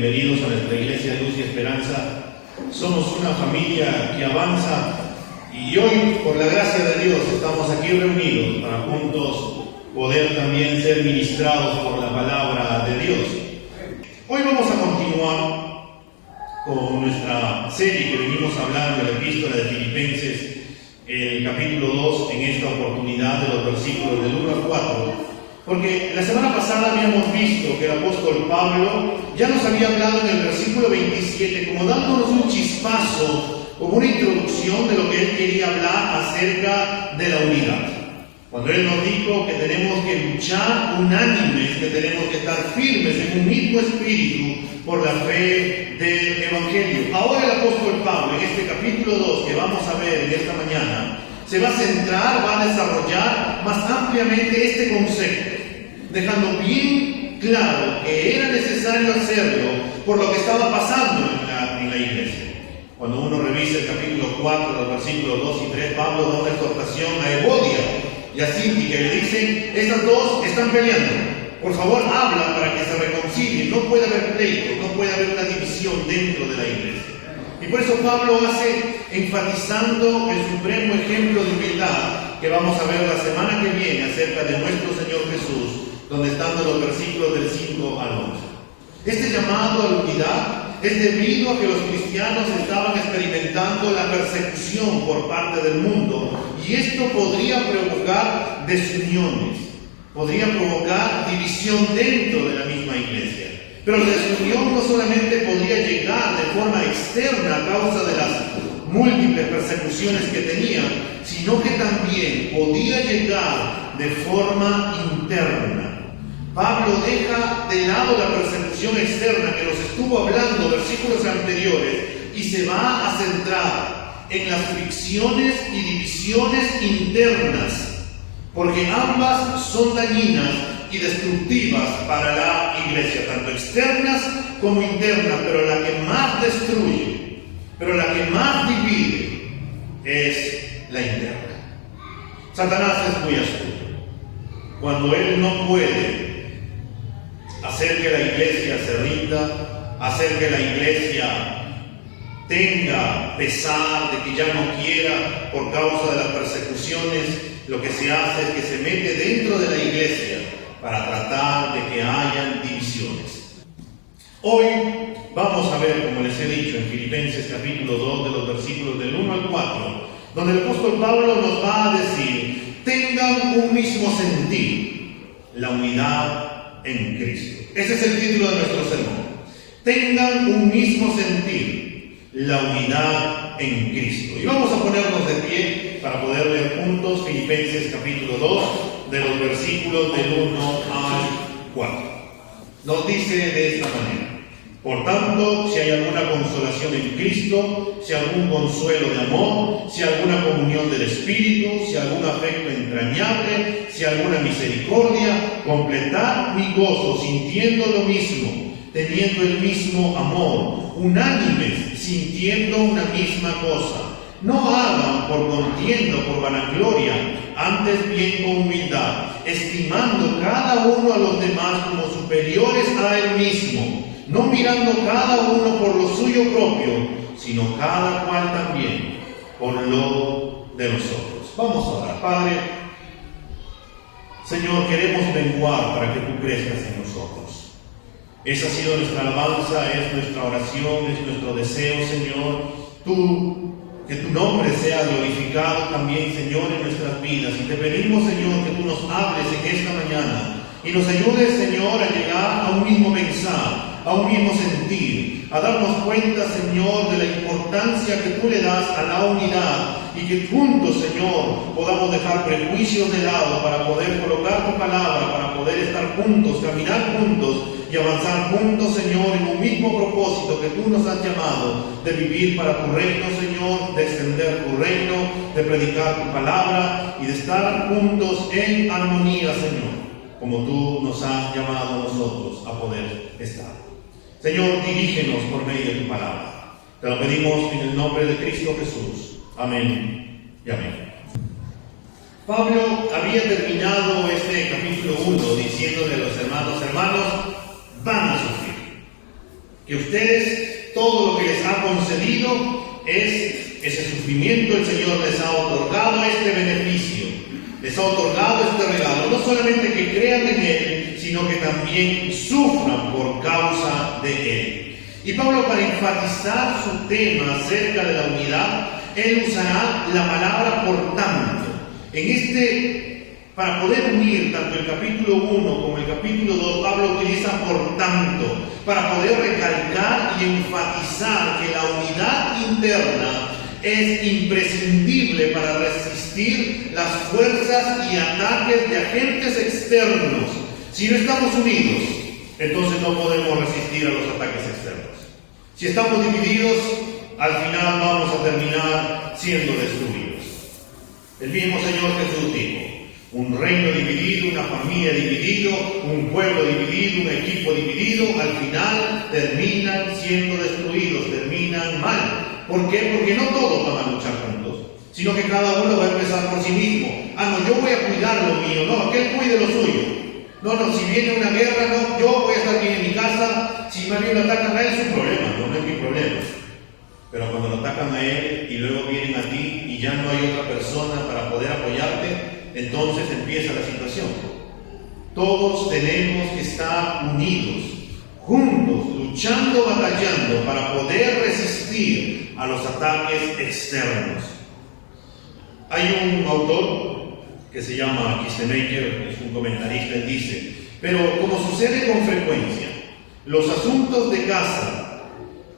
Bienvenidos a nuestra Iglesia Luz y Esperanza. Somos una familia que avanza y hoy, por la gracia de Dios, estamos aquí reunidos para juntos poder también ser ministrados por la palabra de Dios. Hoy vamos a continuar con nuestra serie que venimos hablando de la Epístola de Filipenses, el capítulo 2, en esta oportunidad de los versículos del 1 al 4. Porque la semana pasada habíamos visto que el apóstol Pablo ya nos había hablado en el versículo 27, como dándonos un chispazo, como una introducción de lo que él quería hablar acerca de la unidad. Cuando él nos dijo que tenemos que luchar unánimes, que tenemos que estar firmes en un mismo espíritu por la fe del Evangelio. Ahora el apóstol Pablo, en este capítulo 2 que vamos a ver en esta mañana, se va a centrar, va a desarrollar más ampliamente este concepto, dejando bien claro que era necesario hacerlo por lo que estaba pasando en la iglesia. Cuando uno revisa el capítulo 4, los versículos 2 y 3, Pablo da una exhortación a Evodia y a Síntique, que le dicen: estas dos están peleando, por favor habla para que se reconcilien, no puede haber pleito, no puede haber una división dentro de la iglesia. Y por eso Pablo hace, enfatizando el supremo ejemplo de humildad que vamos a ver la semana que viene acerca de nuestro Señor Jesús, donde están los versículos del 5 al 11. Este llamado a la unidad es debido a que los cristianos estaban experimentando la persecución por parte del mundo, y esto podría provocar desuniones, podría provocar división dentro de la misma iglesia. Pero la desunión no solamente podría llegar de forma externa a causa de las múltiples persecuciones que tenían, sino que también podía llegar de forma interna. Pablo deja de lado la persecución externa que nos estuvo hablando versículos anteriores y se va a centrar en las fricciones y divisiones internas, porque ambas son dañinas y destructivas para la iglesia, tanto externas como internas, pero la que más destruye, pero la que más divide es la interna. Satanás es muy astuto. Cuando él no puede hacer que la iglesia se rinda, hacer que la iglesia tenga pesar de que ya no quiera por causa de las persecuciones, lo que se hace es que se mete dentro de la iglesia para tratar de que hayan divisiones. Hoy vamos a ver, como les he dicho, en Filipenses capítulo 2, de los versículos del 1 al 4, donde el apóstol Pablo nos va a decir: tengan un mismo sentir, la unidad en Cristo. Ese es el título de nuestro sermón. Tengan un mismo sentir, la unidad en Cristo. Y vamos a ponernos de pie para poder leer juntos Filipenses capítulo 2, de los versículos del 1 al 4. Nos dice de esta manera: por tanto, si hay alguna consolación en Cristo, si algún consuelo de amor, si alguna comunión del Espíritu, si algún afecto entrañable, si alguna misericordia, completad mi gozo sintiendo lo mismo, teniendo el mismo amor, unánimes, sintiendo una misma cosa. No hagan por contienda o por vanagloria, antes bien con humildad, estimando cada uno a los demás como superiores a él mismo, no mirando cada uno por lo suyo propio, sino cada cual también por lo de nosotros. Vamos a orar. Padre, Señor, queremos menguar para que tú crezcas en nosotros. Esa ha sido nuestra alabanza, es nuestra oración, es nuestro deseo, Señor. Que tu nombre sea glorificado también, Señor, en nuestras vidas. Y te pedimos, Señor, que tú nos hables en esta mañana y nos ayudes, Señor, a llegar a un mismo pensar, a un mismo sentir, a darnos cuenta, Señor, de la importancia que tú le das a la unidad, y que juntos, Señor, podamos dejar prejuicios de lado para poder colocar tu palabra, para poder estar juntos, caminar juntos y avanzar juntos, Señor, en un mismo propósito que tú nos has llamado, de vivir para tu reino, Señor, de extender tu reino, de predicar tu palabra y de estar juntos en armonía, Señor, como tú nos has llamado a nosotros a poder estar. Señor, dirígenos por medio de tu palabra. Te lo pedimos en el nombre de Cristo Jesús. Amén y amén. Pablo había terminado este capítulo 1 diciéndole a los hermanos: van a sufrir. que ustedes, todo lo que les ha concedido es ese sufrimiento. El Señor les ha otorgado este beneficio, les ha otorgado este regalo, no solamente que crean en Él, sino que también sufran por causa de Él. Y Pablo, para enfatizar su tema acerca de la unidad, él usará la palabra por tanto. Para poder unir tanto el capítulo 1 como el capítulo 2, Pablo utiliza por tanto, para poder recalcar y enfatizar que la unidad interna es imprescindible para resistir las fuerzas y ataques de agentes externos. Si no estamos unidos, entonces no podemos resistir a los ataques externos. Si estamos divididos, al final vamos a terminar siendo destruidos. El mismo Señor Jesús dijo: un reino dividido, una familia dividida, un pueblo dividido, un equipo dividido, al final terminan siendo destruidos, terminan mal. ¿Por qué? Porque no todos van a luchar juntos, sino que cada uno va a empezar por sí mismo. No, yo voy a cuidar lo mío, no, que él cuide lo suyo. No, si viene una guerra, no, yo voy a estar bien en mi casa. Si más bien lo atacan a él, es un problema, no es mi problema. Pero cuando lo atacan a él y luego vienen a ti y ya no hay otra persona para poder apoyarte, entonces empieza la situación. Todos tenemos que estar unidos, juntos, luchando, batallando para poder resistir a los ataques externos. Hay un autor que se llama Kistemaker, es un comentarista, él dice: pero como sucede con frecuencia, los asuntos de casa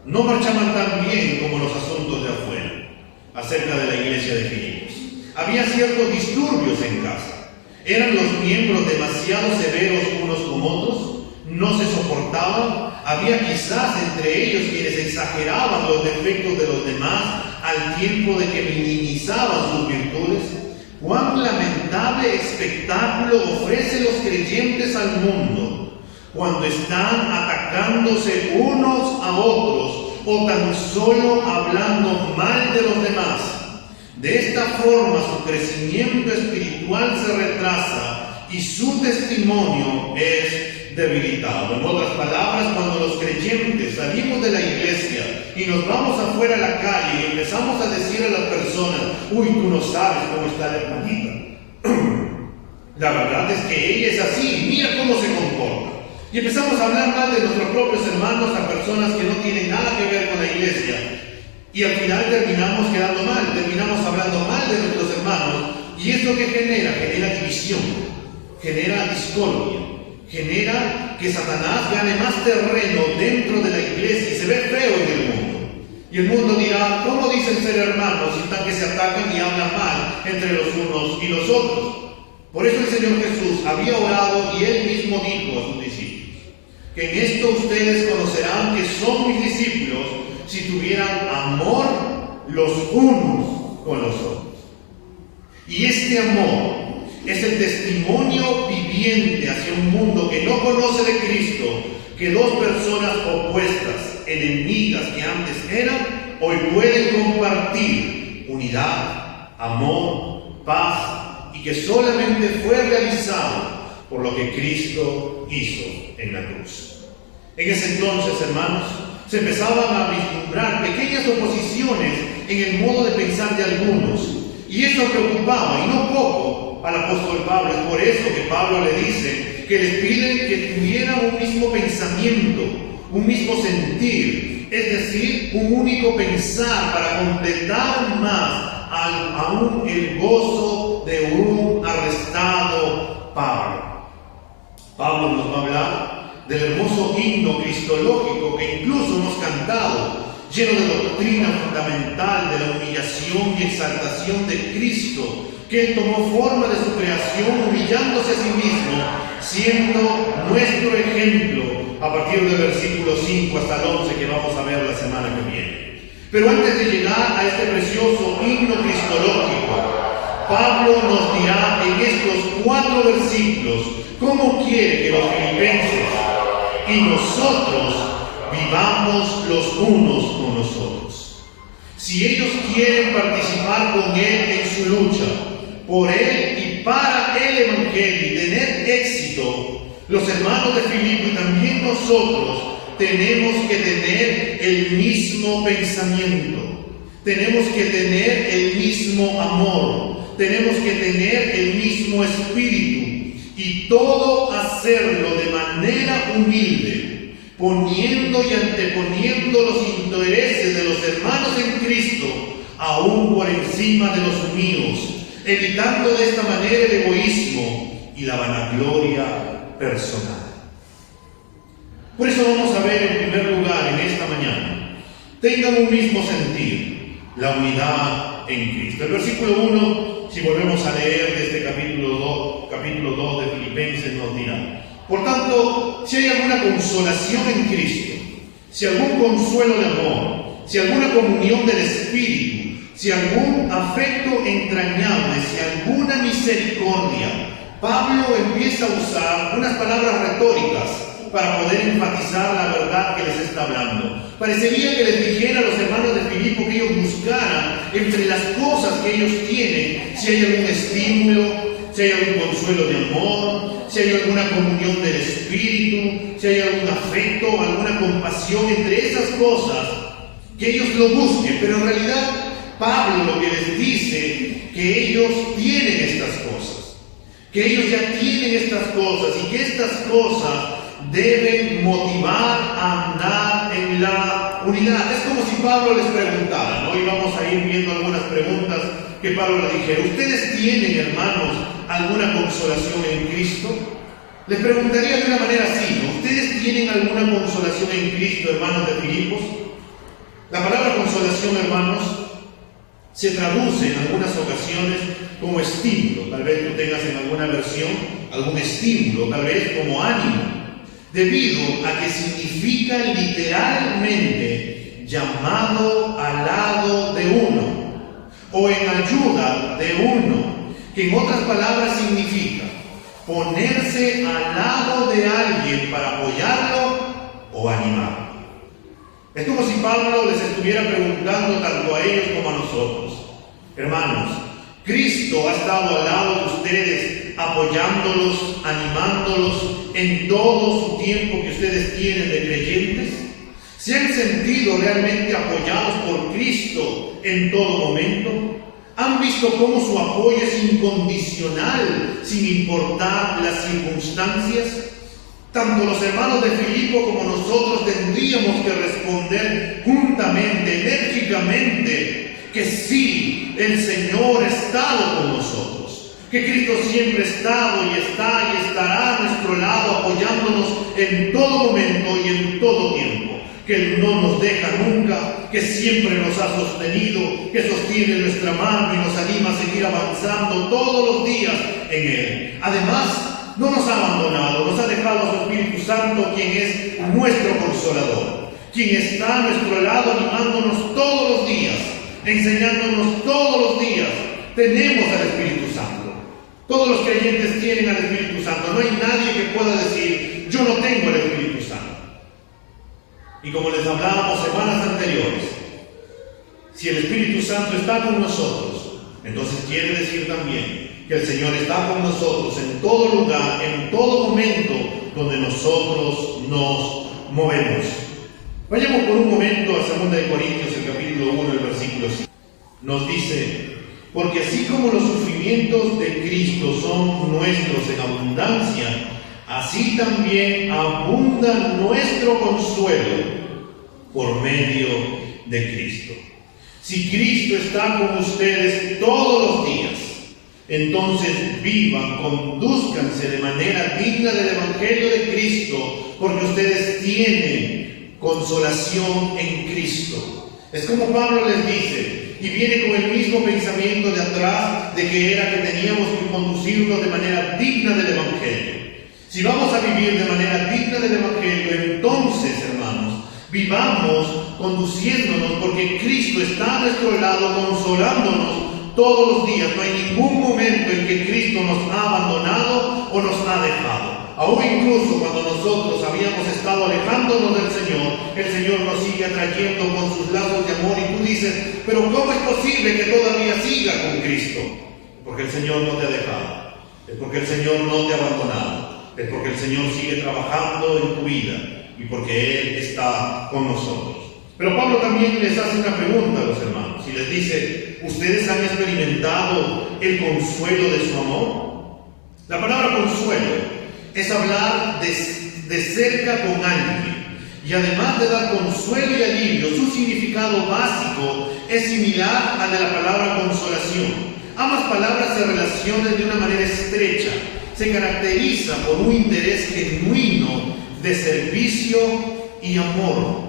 no marchaban tan bien como los asuntos de afuera. Acerca de la iglesia de Filipos, había ciertos disturbios en casa. ¿Eran los miembros demasiado severos unos con otros? ¿No se soportaban? ¿Había quizás entre ellos quienes exageraban los defectos de los demás al tiempo de que minimizaban sus virtudes? ¡Cuán lamentable espectáculo ofrecen los creyentes al mundo cuando están atacándose unos a otros o tan solo hablando mal de los demás! De esta forma su crecimiento espiritual se retrasa y su testimonio es debilitado. En otras palabras, cuando los creyentes salimos de la iglesia y nos vamos afuera a la calle y empezamos a decir a las personas: uy, tú no sabes cómo está la hermanita, la verdad es que ella es así, mira cómo se comporta. Y empezamos a hablar mal de nuestros propios hermanos a personas que no tienen nada que ver con la iglesia. Y al final terminamos quedando mal, terminamos hablando mal de nuestros hermanos. ¿Y eso qué genera? Genera división, genera discordia, genera que Satanás gane más terreno dentro de la iglesia y se ve feo en el mundo. Y el mundo dirá: ¿cómo dicen ser hermanos si están que se atacan y hablan mal entre los unos y los otros? Por eso el Señor Jesús había orado y Él mismo dijo a sus discípulos: que en esto ustedes conocerán que son mis discípulos si tuvieran amor los unos con los otros. Y este amor es el testimonio viviente hacia un mundo que no conoce de Cristo, que dos personas opuestas, enemigas que antes eran, hoy pueden compartir unidad, amor, paz, y que solamente fue realizado por lo que Cristo hizo en la cruz. En ese entonces, hermanos, se empezaban a vislumbrar pequeñas oposiciones en el modo de pensar de algunos, y eso preocupaba, y no poco, al apóstol Pablo. Es por eso que Pablo le dice que les piden que tuvieran un mismo pensamiento, un mismo sentir, es decir, un único pensar, para completar más aún el gozo de un arrestado Pablo. Pablo nos va a hablar del hermoso himno cristológico que incluso hemos cantado, lleno de doctrina fundamental de la humillación y exaltación de Cristo, que Él tomó forma de su creación humillándose a sí mismo, siendo nuestro ejemplo, a partir del versículo 5 hasta el 11 que vamos a ver la semana que viene. Pero antes de llegar a este precioso himno cristológico, Pablo nos dirá en estos 4 versículos cómo quiere que los filipenses y nosotros vivamos los unos con los otros. Si ellos quieren participar con Él en su lucha, por Él y para el Evangelio, y tener éxito, los hermanos de Filipo y también nosotros tenemos que tener el mismo pensamiento, tenemos que tener el mismo amor, tenemos que tener el mismo espíritu, y todo hacerlo de manera humilde, poniendo y anteponiendo los intereses de los hermanos en Cristo aún por encima de los míos, evitando de esta manera el egoísmo y la vanagloria personal. Por eso vamos a ver en primer lugar en esta mañana, tengan un mismo sentir, la unidad en Cristo. El versículo 1, si volvemos a leer de este capítulo 2 de Filipenses, nos dirá: por tanto, si hay alguna consolación en Cristo, si algún consuelo de amor, si alguna comunión del Espíritu, si algún afecto entrañable, si alguna misericordia. Pablo empieza a usar unas palabras retóricas para poder enfatizar la verdad que les está hablando. Parecería que les dijera a los hermanos de Filipo que ellos buscaran entre las cosas que ellos tienen, si hay algún estímulo, si hay algún consuelo de amor, si hay alguna comunión del Espíritu, si hay algún afecto, alguna compasión, entre esas cosas, que ellos lo busquen. Pero en realidad Pablo lo que les dice, que ellos tienen estas cosas, que ellos ya tienen estas cosas, y que estas cosas deben motivar a andar en la unidad. Es como si Pablo les preguntara, ¿no? Y vamos a ir viendo algunas preguntas que Pablo le dijera. ¿Ustedes tienen, hermanos, alguna consolación en Cristo? Les preguntaría de una manera así, ¿no? ¿Ustedes tienen alguna consolación en Cristo, hermanos de Filipos? La palabra consolación, hermanos, se traduce en algunas ocasiones como estímulo. Tal vez tú tengas en alguna versión algún estímulo, tal vez como ánimo, debido a que significa literalmente llamado al lado de uno, o en ayuda de uno, que en otras palabras significa ponerse al lado de alguien para apoyarlo o animarlo. Es como si Pablo les estuviera preguntando tanto a ellos como a nosotros: hermanos, ¿Cristo ha estado al lado de ustedes, apoyándolos, animándolos en todo su tiempo que ustedes tienen de creyentes? ¿Se han sentido realmente apoyados por Cristo en todo momento? ¿Han visto cómo su apoyo es incondicional, sin importar las circunstancias? Tanto los hermanos de Filipo como nosotros tendríamos que responder juntamente, enérgicamente, que sí, el Señor ha estado con nosotros, que Cristo siempre ha estado y está y estará a nuestro lado, apoyándonos en todo momento y en todo tiempo, que Él no nos deja nunca, que siempre nos ha sostenido, que sostiene nuestra mano y nos anima a seguir avanzando todos los días en Él. Además, no nos ha abandonado, nos ha dejado a su Espíritu Santo, quien es nuestro consolador, quien está a nuestro lado animándonos todos los días, enseñándonos todos los días. Tenemos al Espíritu Santo. Todos los creyentes tienen al Espíritu Santo. No hay nadie que pueda decir: yo no tengo el Espíritu Santo. Y como les hablábamos semanas anteriores, si el Espíritu Santo está con nosotros, entonces quiere decir también que el Señor está con nosotros en todo lugar, en todo momento donde nosotros nos movemos. Vayamos por un momento a 2 Corintios, el capítulo 1, el versículo 5. Nos dice: porque así como los sufrimientos de Cristo son nuestros en abundancia, así también abunda nuestro consuelo por medio de Cristo. Si Cristo está con ustedes todos los días, entonces vivan, condúzcanse de manera digna del Evangelio de Cristo, porque ustedes tienen consolación en Cristo. Es como Pablo les dice, y viene con el mismo pensamiento de atrás, de que era que teníamos que conducirnos de manera digna del Evangelio. Si vamos a vivir de manera digna del Evangelio, entonces, hermanos, vivamos conduciéndonos, porque Cristo está a nuestro lado, consolándonos todos los días. No hay ningún momento en que Cristo nos ha abandonado o nos ha dejado. Aún incluso cuando nosotros habíamos estado alejándonos del Señor, el Señor nos sigue atrayendo con sus lazos de amor. Y tú dices: pero ¿cómo es posible que todavía siga con Cristo? Porque el Señor no te ha dejado, es porque el Señor no te ha abandonado, es porque el Señor sigue trabajando en tu vida y porque Él está con nosotros. Pero Pablo también les hace una pregunta a los hermanos y les dice: ¿ustedes han experimentado el consuelo de su amor? La palabra consuelo es hablar de cerca con alguien, y además de dar consuelo y alivio, su significado básico es similar al de la palabra consolación. Ambas palabras se relacionan de una manera estrecha, se caracteriza por un interés genuino de servicio y amor.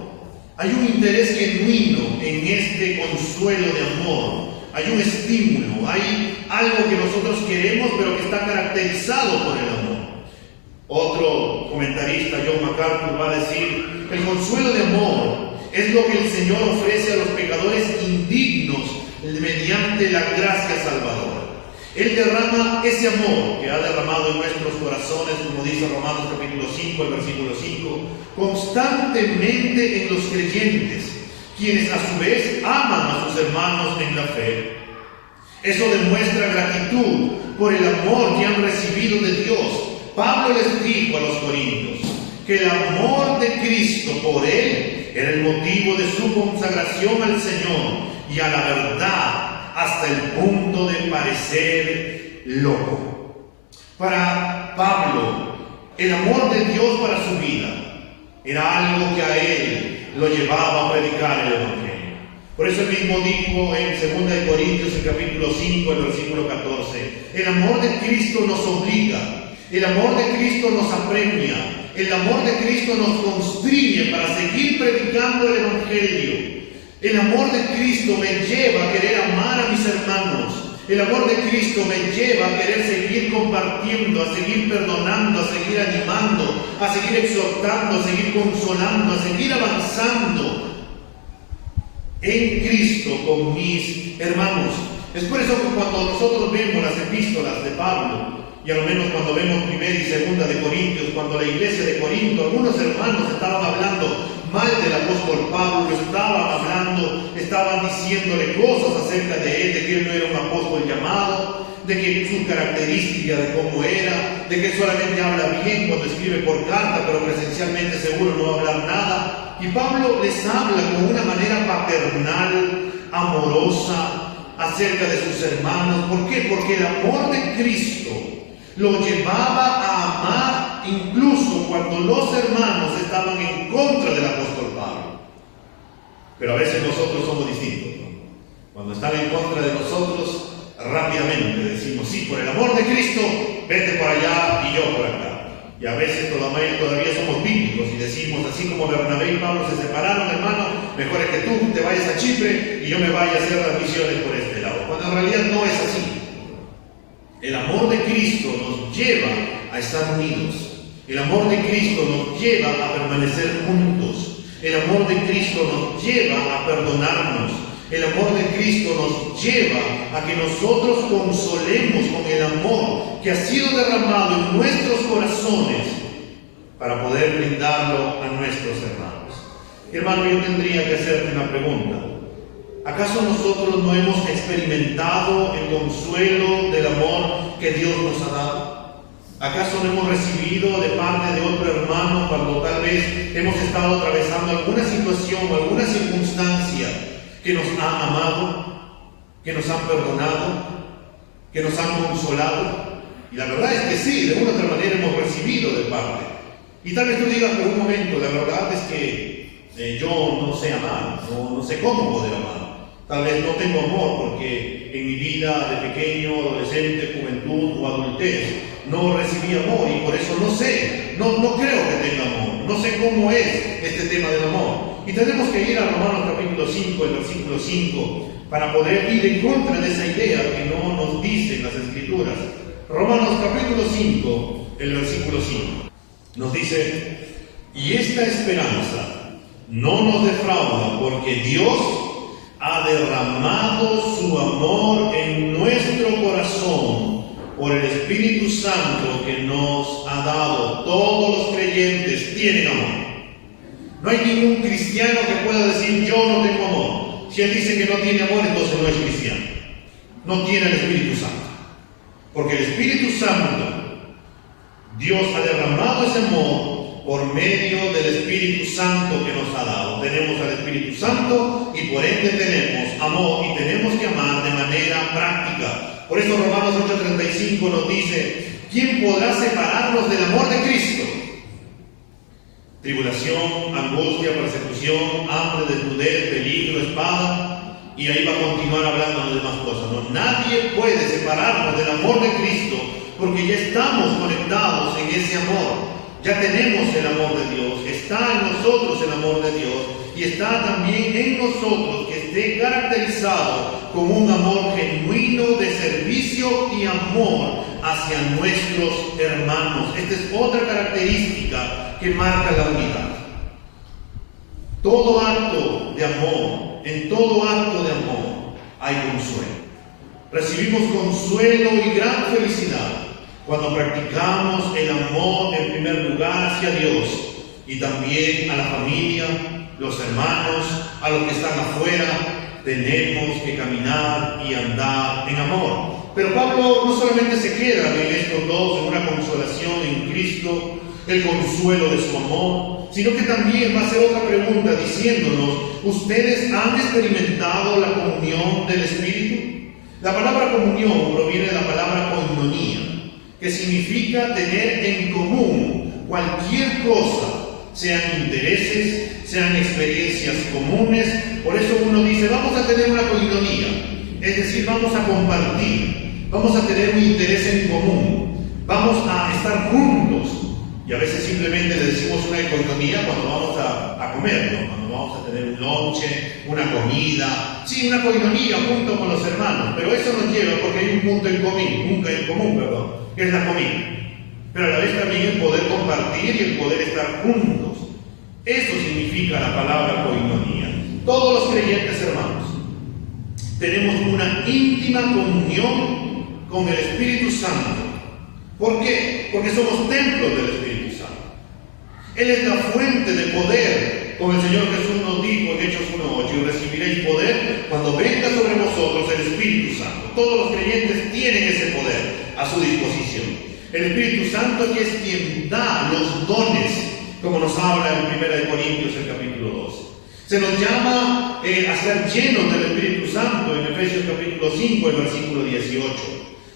Hay un interés genuino en este consuelo de amor. Hay un estímulo, hay algo que nosotros queremos, pero que está caracterizado por el amor. Otro comentarista, John MacArthur, va a decir: el consuelo de amor es lo que el Señor ofrece a los pecadores indignos mediante la gracia salvadora. Él derrama ese amor que ha derramado en nuestros corazones, como dice Romanos capítulo 5, el versículo 5, constantemente en los creyentes, quienes a su vez aman a sus hermanos en la fe. Eso demuestra gratitud por el amor que han recibido de Dios. Pablo les dijo a los corintios que el amor de Cristo por él era el motivo de su consagración al Señor y a la verdad, hasta el punto de parecer loco. Para Pablo, el amor de Dios para su vida era algo que a él lo llevaba a predicar el Evangelio. Por eso él mismo dijo en 2 Corintios, el capítulo 5, el versículo 14, el amor de Cristo nos obliga, el amor de Cristo nos apremia, el amor de Cristo nos constriñe para seguir predicando el Evangelio. El amor de Cristo me lleva a querer amar a mis hermanos. El amor de Cristo me lleva a querer seguir compartiendo, a seguir perdonando, a seguir animando, a seguir exhortando, a seguir consolando, a seguir avanzando en Cristo con mis hermanos. Es por eso que cuando nosotros vemos las epístolas de Pablo, y a lo menos cuando vemos 1 y 2 de Corintios, cuando la iglesia de Corinto, algunos hermanos estaban hablando mal del apóstol Pablo, estaban diciéndole cosas acerca de él, de que él no era un apóstol llamado, de que sus características, de cómo era, de que solamente habla bien cuando escribe por carta, pero presencialmente seguro no va a hablar nada. Y Pablo les habla con una manera paternal, amorosa, acerca de sus hermanos. ¿Por qué? Porque el amor de Cristo lo llevaba a amar incluso cuando los hermanos estaban en contra del apóstol Pablo. Pero a veces nosotros somos distintos, ¿no? Cuando están en contra de nosotros, rápidamente decimos: sí, por el amor de Cristo, vete por allá y yo por acá. Y a veces todavía somos bíblicos y decimos, así como Bernabé y Pablo se separaron, hermano, mejor es que tú te vayas a Chipre y yo me vaya a hacer las misiones por este lado. Cuando en realidad no es así. El amor de Cristo nos lleva a estar unidos. El amor de Cristo nos lleva a permanecer juntos. El amor de Cristo nos lleva a perdonarnos. El amor de Cristo nos lleva a que nosotros consolemos con el amor que ha sido derramado en nuestros corazones para poder brindarlo a nuestros hermanos. Hermano, yo tendría que hacerte una pregunta. ¿Acaso nosotros no hemos experimentado el consuelo del amor que Dios nos ha dado? ¿Acaso no hemos recibido de parte de otro hermano cuando tal vez hemos estado atravesando alguna situación o alguna circunstancia que nos ha amado, que nos han perdonado, que nos han consolado? Y la verdad es que sí, de una u otra manera hemos recibido de parte. Y tal vez tú digas por un momento, la verdad es que yo no sé amar, no sé cómo poder amar. Tal vez no tengo amor porque en mi vida de pequeño, adolescente, juventud o adultez no recibí amor y por eso no sé, no creo que tenga amor, no sé cómo es este tema del amor. Y tenemos que ir a Romanos capítulo 5, el versículo 5, para poder ir en contra de esa idea que no nos dicen las Escrituras. Romanos capítulo 5, el versículo 5, nos dice: y esta esperanza no nos defrauda, porque Dios ha derramado su amor en nuestro corazón por el Espíritu Santo que nos ha dado. Todos los creyentes tienen amor. No hay ningún cristiano que pueda decir: yo no tengo amor. Si él dice que no tiene amor, entonces no es cristiano. No tiene el Espíritu Santo. Porque el Espíritu Santo, Dios ha derramado ese amor por medio del Espíritu Santo que nos ha dado. Tenemos al Espíritu Santo y por ende tenemos amor y tenemos que amar de manera práctica. Por eso Romanos 8:35 nos dice: ¿quién podrá separarnos del amor de Cristo? Tribulación, angustia, persecución, hambre, desnudez, peligro, espada. Y ahí va a continuar hablando de demás cosas. No, nadie puede separarnos del amor de Cristo, porque ya estamos conectados en ese amor. Ya tenemos el amor de Dios, está en nosotros el amor de Dios, y está también en nosotros que esté caracterizado como un amor genuino de servicio y amor hacia nuestros hermanos. Esta es otra característica que marca la unidad. Todo acto de amor, en todo acto de amor hay consuelo. Recibimos consuelo y gran felicidad cuando practicamos el amor en primer lugar hacia Dios y también a la familia, los hermanos, a los que están afuera. Tenemos que caminar y andar en amor. Pero Pablo no solamente se queda en estos dos, en una consolación en Cristo, el consuelo de su amor, sino que también va a hacer otra pregunta diciéndonos: ¿ustedes han experimentado la comunión del Espíritu? La palabra comunión proviene de la palabra koinonia, que significa tener en común cualquier cosa, sean intereses, sean experiencias comunes. Por eso uno dice: vamos a tener una koinonia, es decir, vamos a compartir, vamos a tener un interés en común, vamos a estar juntos. Y a veces simplemente le decimos una koinonia cuando vamos a comer, ¿no? Cuando vamos a tener un lonche, una comida. Sí, una koinonia junto con los hermanos, pero eso nos lleva porque hay un punto en común, que es la comida. Pero a la vez también el poder compartir y el poder estar juntos. Eso significa la palabra koinonia. Todos los creyentes, hermanos, tenemos una íntima comunión con el Espíritu Santo. ¿Por qué? Porque somos templos del Espíritu Santo. Él es la fuente de poder, como el Señor Jesús nos dijo en Hechos 1:8: y recibiréis poder cuando venga sobre vosotros el Espíritu Santo. Todos los creyentes tienen ese poder a su disposición. El Espíritu Santo es quien da los dones, como nos habla en 1 Corintios el capítulo 12. Se nos llama a ser llenos del Espíritu Santo en Efesios capítulo 5, el versículo 18.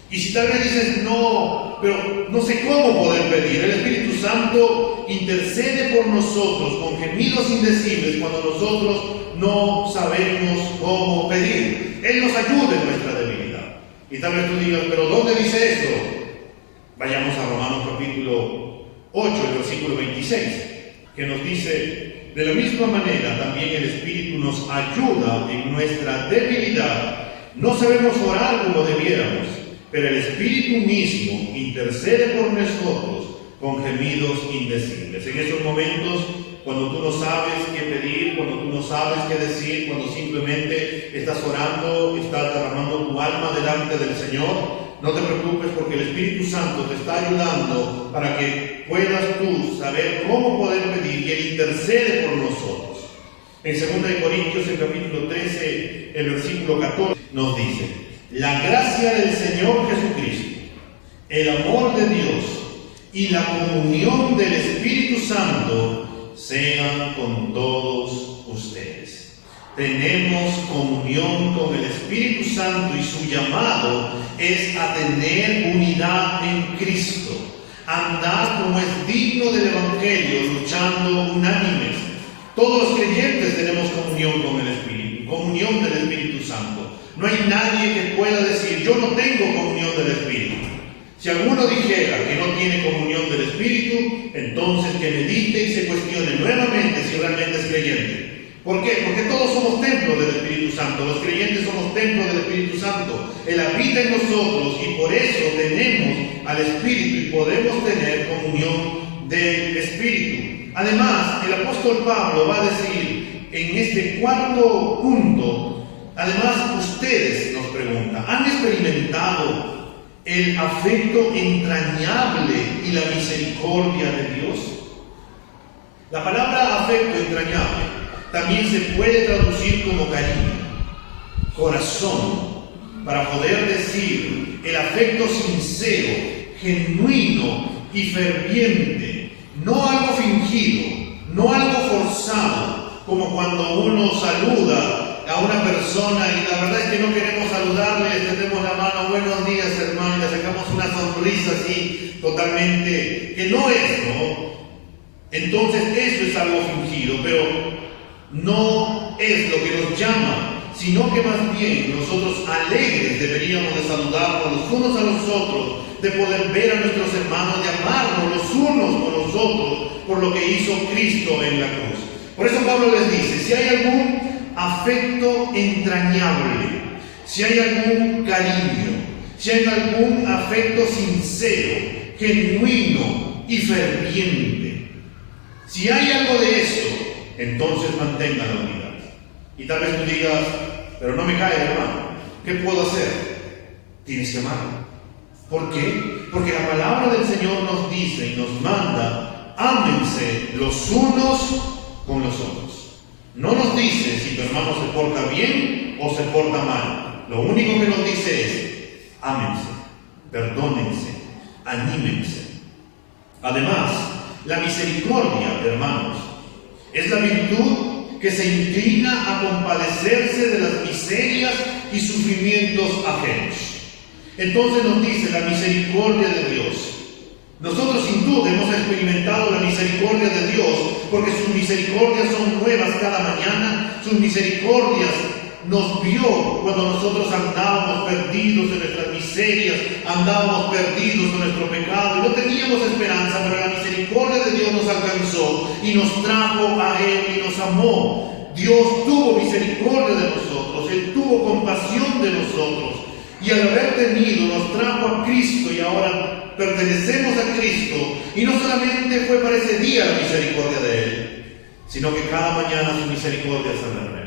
Y si tal vez dices: no, pero no sé cómo poder pedir. El Espíritu Santo intercede por nosotros con gemidos indecibles cuando nosotros no sabemos cómo pedir. Él nos ayuda en nuestra debilidad. Y tal vez tú digas: pero ¿dónde dice eso? Vayamos a Romanos capítulo 8, el versículo 26, que nos dice: de la misma manera también el Espíritu nos ayuda en nuestra debilidad. No sabemos orar como debiéramos, pero el Espíritu mismo intercede por nosotros con gemidos indecibles. En esos momentos, cuando tú no sabes qué pedir, cuando tú no sabes qué decir, cuando simplemente estás orando, estás derramando tu alma delante del Señor, no te preocupes, porque el Espíritu Santo te está ayudando para que puedas tú saber cómo poder pedir, y Él intercede por nosotros. En 2 Corintios, el capítulo 13, el versículo 14, nos dice: la gracia del Señor Jesucristo, el amor de Dios y la comunión del Espíritu Santo sean con todos ustedes. Tenemos comunión con el Espíritu Santo y su llamado es a tener unidad en Cristo, andar como es digno del Evangelio, luchando unánimes. Todos los creyentes tenemos comunión con el Espíritu, comunión del Espíritu Santo. No hay nadie que pueda decir: yo no tengo comunión del Espíritu. Si alguno dijera que no tiene comunión del Espíritu, entonces que medite y se cuestione nuevamente si realmente es creyente. ¿Por qué? Porque todos somos templos del Espíritu Santo. Los creyentes somos templos del Espíritu Santo. Él habita en nosotros y por eso tenemos al Espíritu y podemos tener comunión del Espíritu. Además, el apóstol Pablo va a decir en este cuarto punto: además, ustedes, nos pregunta, ¿han experimentado el afecto entrañable y la misericordia de Dios? La palabra afecto entrañable también se puede traducir como cariño, corazón, para poder decir el afecto sincero, genuino y ferviente, no algo fingido, no algo forzado, como cuando uno saluda a una persona y la verdad es que no queremos saludarle, le tendemos la mano, buenos días hermano, y le sacamos una sonrisa así totalmente, que no es, ¿no? Entonces eso es algo fingido, pero no es lo que nos llama, sino que más bien nosotros alegres deberíamos de saludarnos los unos a los otros, de poder ver a nuestros hermanos, de amarnos los unos con los otros por lo que hizo Cristo en la cruz. Por eso Pablo les dice, si hay algún afecto entrañable, si hay algún cariño, si hay algún afecto sincero, genuino y ferviente, si hay algo de esto, entonces mantenga la unidad. Y tal vez tú digas, pero no me cae, hermano, ¿qué puedo hacer? Tienes que amarlo. ¿Por qué? Porque la palabra del Señor nos dice y nos manda, ámense los unos con los otros. No nos dice si tu hermano se porta bien o se porta mal. Lo único que nos dice es, ámense, perdónense, anímense. Además, la misericordia, hermanos, es la virtud que se inclina a compadecerse de las miserias y sufrimientos ajenos. Entonces nos dice la misericordia de Dios. Nosotros sin duda hemos experimentado la misericordia de Dios porque sus misericordias son nuevas cada mañana. Sus misericordias nos vio cuando nosotros andábamos perdidos en nuestras miserias, andábamos perdidos en nuestro pecado y no teníamos esperanza, pero la misericordia de Dios nos alcanzó y nos trajo a Él y nos amó. Dios tuvo misericordia de nosotros, Él tuvo compasión de nosotros y al haber tenido nos trajo a Cristo y ahora pertenecemos a Cristo y no solamente fue para ese día la misericordia de Él, sino que cada mañana su misericordia se renueva.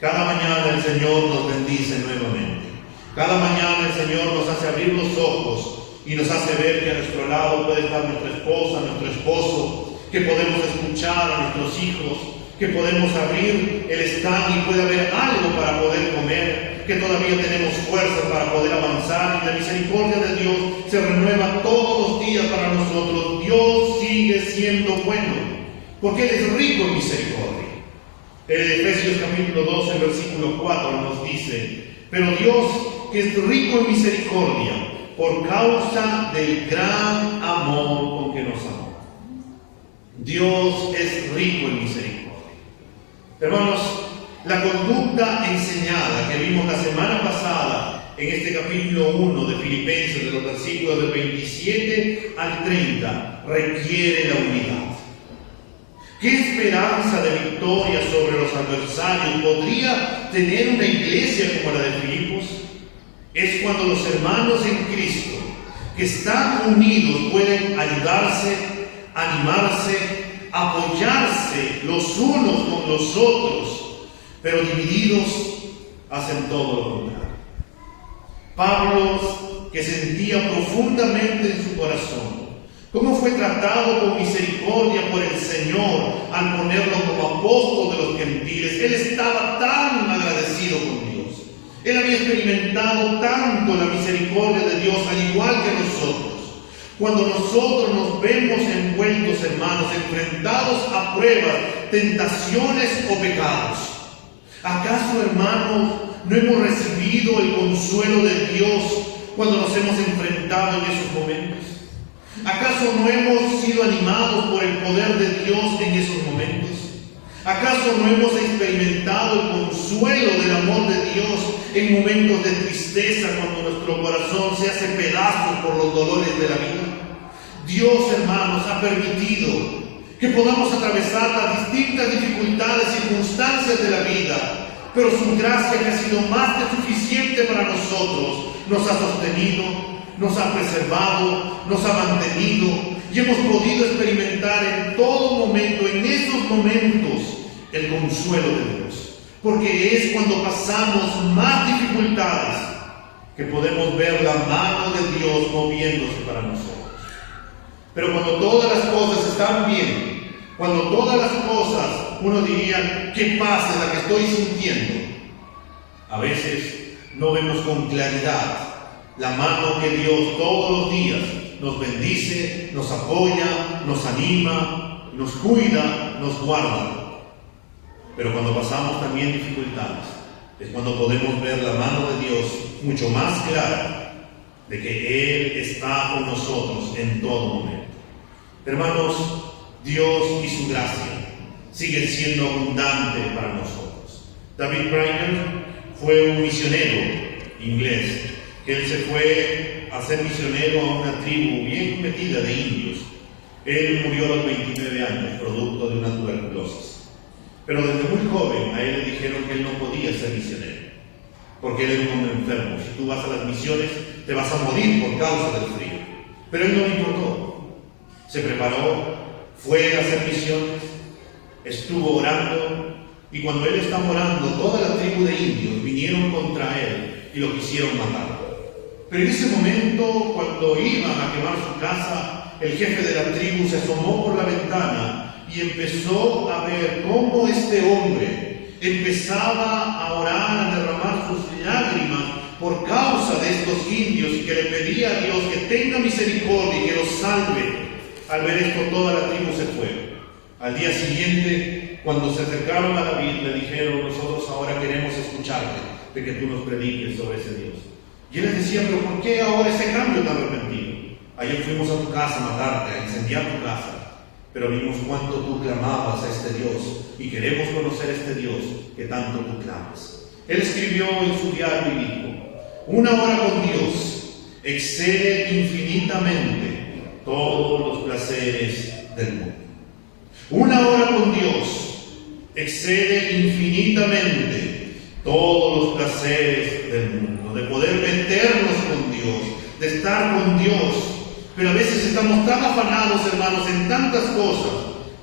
Cada mañana el Señor nos bendice nuevamente. Cada mañana el Señor nos hace abrir los ojos y nos hace ver que a nuestro lado puede estar nuestra esposa, nuestro esposo, que podemos escuchar a nuestros hijos, que podemos abrir el stand y puede haber algo para poder comer, que todavía tenemos fuerza para poder avanzar y la misericordia de Dios se renueva todos los días para nosotros. Dios sigue siendo bueno porque Él es rico en misericordia. Efesios capítulo 12, versículo 4 nos dice, pero Dios, que es rico en misericordia, por causa del gran amor con que nos amó. Dios es rico en misericordia. Hermanos, la conducta enseñada que vimos la semana pasada en este capítulo 1 de Filipenses, de los versículos del 27 al 30, requiere la unidad. ¿Qué esperanza de victoria sobre los adversarios podría tener una iglesia como la de Filipos? Es cuando los hermanos en Cristo, que están unidos, pueden ayudarse, animarse, apoyarse los unos con los otros, pero divididos hacen todo lo contrario. Pablo, que sentía profundamente en su corazón cómo fue tratado con misericordia por el Señor al ponerlo como apóstol de los gentiles. Él estaba tan agradecido con Dios. Él había experimentado tanto la misericordia de Dios, al igual que nosotros. Cuando nosotros nos vemos envueltos, hermanos, enfrentados a pruebas, tentaciones o pecados, ¿acaso, hermanos, no hemos recibido el consuelo de Dios cuando nos hemos enfrentado en esos momentos? ¿Acaso no hemos sido animados por el poder de Dios en esos momentos? ¿Acaso no hemos experimentado el consuelo del amor de Dios en momentos de tristeza cuando nuestro corazón se hace pedazos por los dolores de la vida? Dios, hermanos, ha permitido que podamos atravesar las distintas dificultades y circunstancias de la vida, pero su gracia, que ha sido más que suficiente para nosotros, nos ha sostenido, nos ha preservado, nos ha mantenido y hemos podido experimentar en todo momento, en esos momentos, el consuelo de Dios. Porque es cuando pasamos más dificultades que podemos ver la mano de Dios moviéndose para nosotros. Pero cuando todas las cosas están bien, cuando todas las cosas, uno diría, ¿qué pasa? La que estoy sintiendo. A veces no vemos con claridad la mano que Dios todos los días nos bendice, nos apoya, nos anima, nos cuida, nos guarda. Pero cuando pasamos también dificultades, es cuando podemos ver la mano de Dios mucho más clara de que Él está con nosotros en todo momento. Hermanos, Dios y su gracia siguen siendo abundante para nosotros. David Brainerd fue un misionero inglés, que él se fue a ser misionero a una tribu bien metida de indios. Él murió a los 29 años, producto de una tuberculosis. Pero desde muy joven a él le dijeron que él no podía ser misionero, porque él era un hombre enfermo. Si tú vas a las misiones, te vas a morir por causa del frío. Pero él no le importó. Se preparó, fue a hacer misiones, estuvo orando, y cuando él estaba orando, toda la tribu de indios vinieron contra él y lo quisieron matar. Pero en ese momento, cuando iban a quemar su casa, el jefe de la tribu se asomó por la ventana y empezó a ver cómo este hombre empezaba a orar, a derramar sus lágrimas por causa de estos indios, y que le pedía a Dios que tenga misericordia y que los salve. Al ver esto, toda la tribu se fue. Al día siguiente, cuando se acercaron a David, le dijeron: nosotros ahora queremos escucharte, de que tú nos prediques sobre ese Dios. Y él les decía: pero ¿por qué ahora ese cambio tan repentino? Ayer fuimos a tu casa a matarte, a incendiar tu casa, pero vimos cuánto tú clamabas a este Dios, y queremos conocer a este Dios que tanto tú clamas. Él escribió en su diario y dijo: una hora con Dios excede infinitamente todos los placeres del mundo. Una hora con Dios excede infinitamente todos los placeres del mundo, de poder meternos con Dios, de estar con Dios. Pero a veces estamos tan afanados, hermanos, en tantas cosas,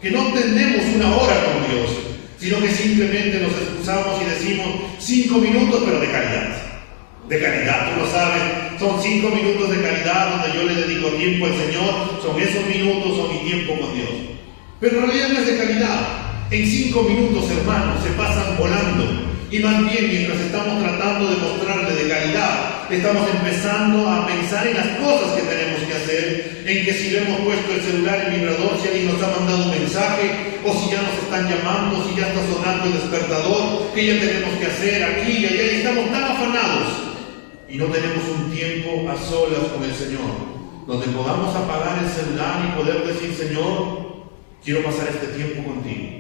que no tenemos una hora con Dios, sino que simplemente nos excusamos y decimos 5 minutos, pero de calidad. De calidad, tú lo sabes, son 5 minutos de calidad donde yo le dedico tiempo al Señor, son esos minutos, son mi tiempo con Dios. Pero en realidad no es de calidad. En 5 minutos, hermanos, se pasan volando. Y más bien, mientras estamos tratando de mostrarle de calidad, estamos empezando a pensar en las cosas que tenemos que hacer, en que si le hemos puesto el celular en vibrador, si alguien nos ha mandado un mensaje, o si ya nos están llamando, si ya está sonando el despertador, que ya tenemos que hacer aquí y allá, y estamos tan afanados. Y no tenemos un tiempo a solas con el Señor, donde podamos apagar el celular y poder decir: Señor, quiero pasar este tiempo contigo.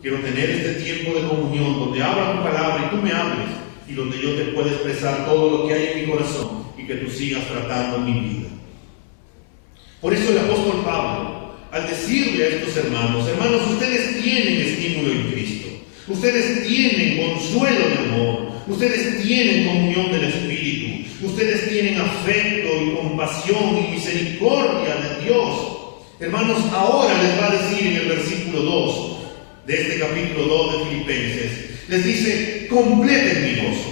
Quiero tener este tiempo de comunión donde habla tu palabra y tú me hables, y donde yo te pueda expresar todo lo que hay en mi corazón y que tú sigas tratando mi vida. Por eso el apóstol Pablo, al decirle a estos hermanos: hermanos, ustedes tienen estímulo en Cristo, ustedes tienen consuelo de amor, ustedes tienen comunión del Espíritu, ustedes tienen afecto y compasión y misericordia de Dios. Hermanos, ahora les va a decir en el versículo 2 de este capítulo 2 de Filipenses, les dice: completen mi gozo.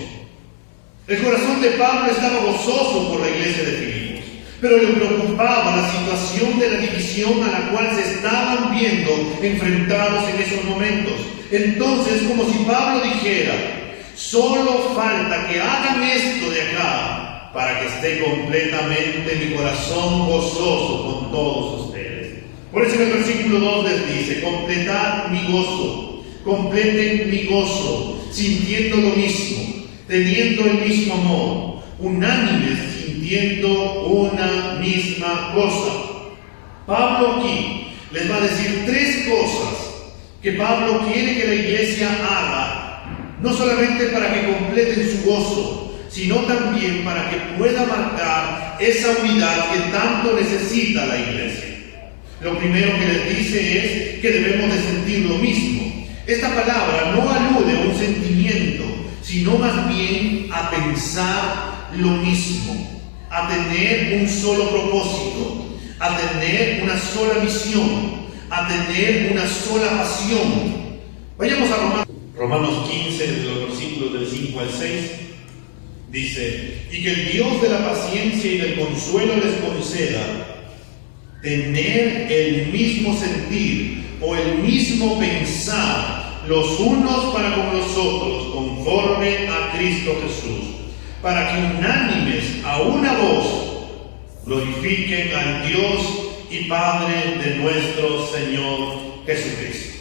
El corazón de Pablo estaba gozoso por la iglesia de Filipos, pero le preocupaba la situación de la división a la cual se estaban viendo enfrentados en esos momentos. Entonces, como si Pablo dijera: solo falta que hagan esto de acá para que esté completamente mi corazón gozoso con todos ustedes. Por eso en el versículo 2 les dice: completad mi gozo, completen mi gozo, sintiendo lo mismo, teniendo el mismo amor, unánimes, sintiendo una misma cosa. Pablo aquí les va a decir 3 cosas que Pablo quiere que la iglesia haga, no solamente para que completen su gozo, sino también para que pueda marcar esa unidad que tanto necesita la iglesia. Lo primero que les dice es que debemos de sentir lo mismo. Esta palabra no alude a un sentimiento, sino más bien a pensar lo mismo, a tener un solo propósito, a tener una sola misión, a tener una sola pasión. Vayamos a Romanos 15, de los versículos del 5 al 6. Dice: y que el Dios de la paciencia y del consuelo les conceda tener el mismo sentir o el mismo pensar los unos para con los otros, conforme a Cristo Jesús, para que unánimes a una voz glorifiquen al Dios y Padre de nuestro Señor Jesucristo.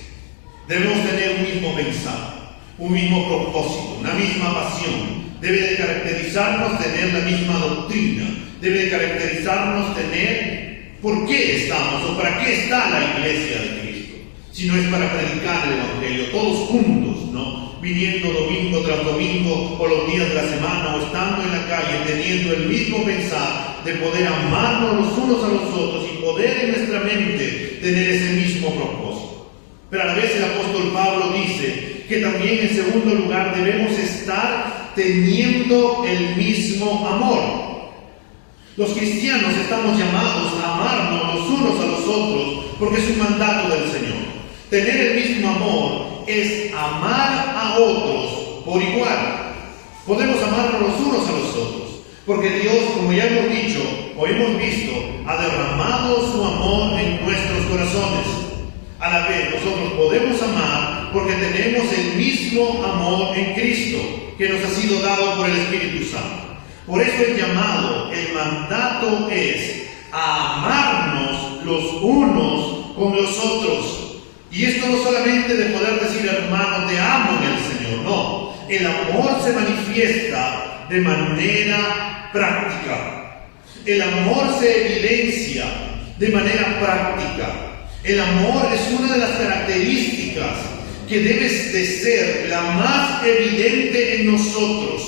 Debemos tener un mismo pensar, un mismo propósito, una misma pasión. Debe de caracterizarnos tener la misma doctrina, debe de caracterizarnos tener por qué estamos o para qué está la iglesia de Cristo. Si no es para predicar el Evangelio, todos juntos, ¿no? Viniendo domingo tras domingo o los días de la semana o estando en la calle, teniendo el mismo pensar de poder amarnos los unos a los otros y poder en nuestra mente tener ese mismo propósito. Pero a la vez el apóstol Pablo dice que también en segundo lugar debemos estar teniendo el mismo amor. Los cristianos estamos llamados a amarnos los unos a los otros porque es un mandato del Señor. Tener el mismo amor es amar a otros por igual. Podemos amarnos los unos a los otros porque Dios, como ya hemos dicho o hemos visto, ha derramado su amor en nuestros corazones. A la vez nosotros podemos amar porque tenemos el mismo amor en Cristo que nos ha sido dado por el Espíritu Santo. Por eso el llamado, el mandato es a amarnos los unos con los otros. Y esto no solamente de poder decir, hermano, te amo en el Señor, no. El amor se manifiesta de manera práctica. El amor se evidencia de manera práctica. El amor es una de las características que debe de ser la más evidente en nosotros.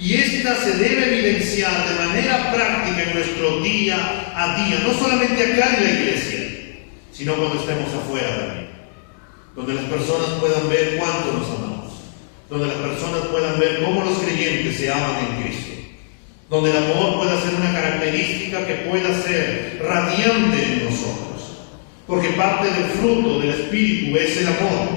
Y esta se debe evidenciar de manera práctica en nuestro día a día, no solamente acá en la iglesia, sino cuando estemos afuera también. Donde las personas puedan ver cuánto nos amamos. Donde las personas puedan ver cómo los creyentes se aman en Cristo. Donde el amor pueda ser una característica que pueda ser radiante en nosotros. Porque parte del fruto del Espíritu es el amor.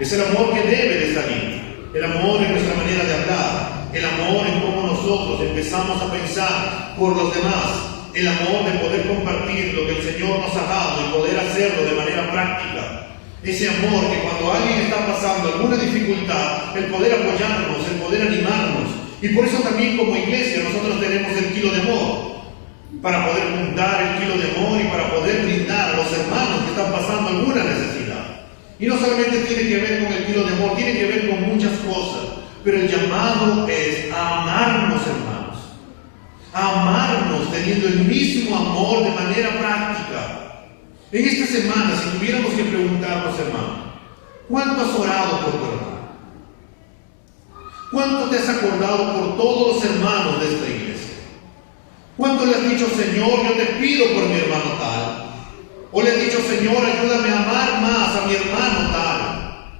Es el amor que debe de salir. El amor en nuestra manera de hablar. El amor en cómo nosotros empezamos a pensar por los demás. El amor de poder compartir lo que el Señor nos ha dado y poder hacerlo de manera práctica. Ese amor que cuando alguien está pasando alguna dificultad, el poder apoyarnos, el poder animarnos. Y por eso también como iglesia nosotros tenemos el kilo de amor. Para poder juntar el kilo de amor y para poder brindar a los hermanos que están pasando alguna necesidad. Y no solamente tiene que ver con el kilo de amor, tiene que ver con muchas cosas. Pero el llamado es a amarnos, hermanos. A amarnos teniendo el mismo amor de manera práctica. En esta semana, si tuviéramos que preguntarnos, hermano, ¿cuánto has orado por tu hermano? ¿Cuánto te has acordado por todos los hermanos de esta iglesia? ¿Cuánto le has dicho, Señor, yo te pido por mi hermano tal? ¿O le has dicho, Señor, ayúdame a amar más a mi hermano tal?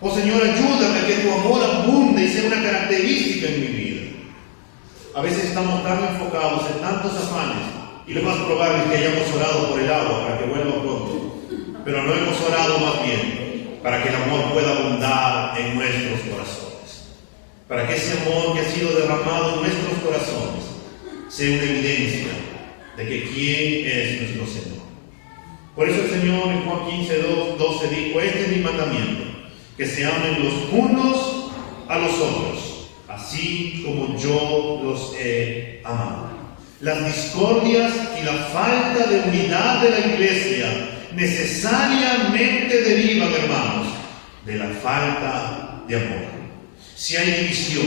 ¿O Señor, ayúdame a que tu amor abunde y sea una característica en mi vida? A veces estamos tan enfocados en tantos afanes y lo más probable es que hayamos orado por el agua para que vuelva pronto. Pero no hemos orado más bien para que el amor pueda abundar en nuestros corazones. Para que ese amor que ha sido derramado en nuestros corazones sea una evidencia de que quién es nuestro Señor. Por eso el Señor en Juan 15:12 dijo, este es mi mandamiento, que se amen los unos a los otros, así como yo los he amado. Las discordias y la falta de unidad de la iglesia necesariamente derivan, hermanos, de la falta de amor. Si hay división,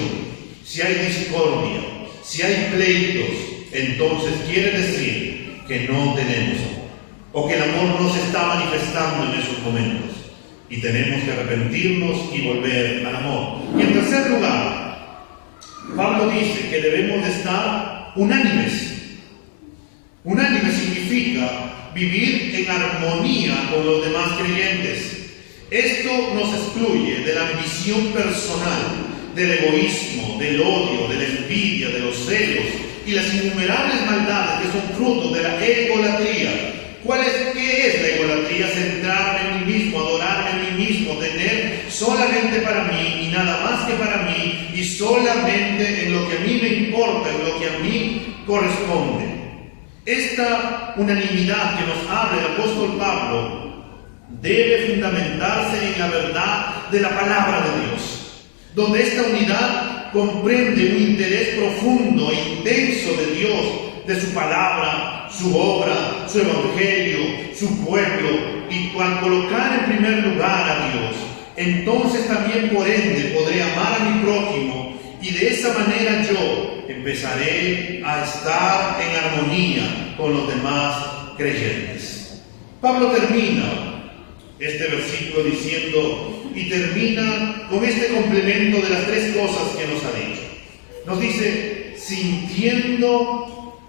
si hay discordia, si hay pleitos, entonces quiere decir que no tenemos amor, o que el amor no se está manifestando en esos momentos, y tenemos que arrepentirnos y volver al amor. Y en tercer lugar, Pablo dice que debemos de estar unánimes. Unánime significa vivir en armonía con los demás creyentes. Esto nos excluye de la ambición personal, del egoísmo, del odio, de la envidia, de los celos y las innumerables maldades que son frutos de la egolatría. ¿Qué es la egolatría? Centrarme en mí mismo, adorarme en mí mismo, tener solamente para mí y nada más que para mí y solamente en lo que a mí me importa, en lo que a mí corresponde. Esta unanimidad que nos habla el apóstol Pablo debe fundamentarse en la verdad de la palabra de Dios, donde esta unidad comprende un interés profundo e intenso de Dios de su palabra, su obra, su evangelio, su pueblo, y al colocar en primer lugar a Dios, entonces también por ende podré amar a mi prójimo, y de esa manera yo empezaré a estar en armonía con los demás creyentes. Pablo termina este versículo diciendo, y termina con este complemento de las tres cosas que nos ha dicho. Nos dice, sintiendo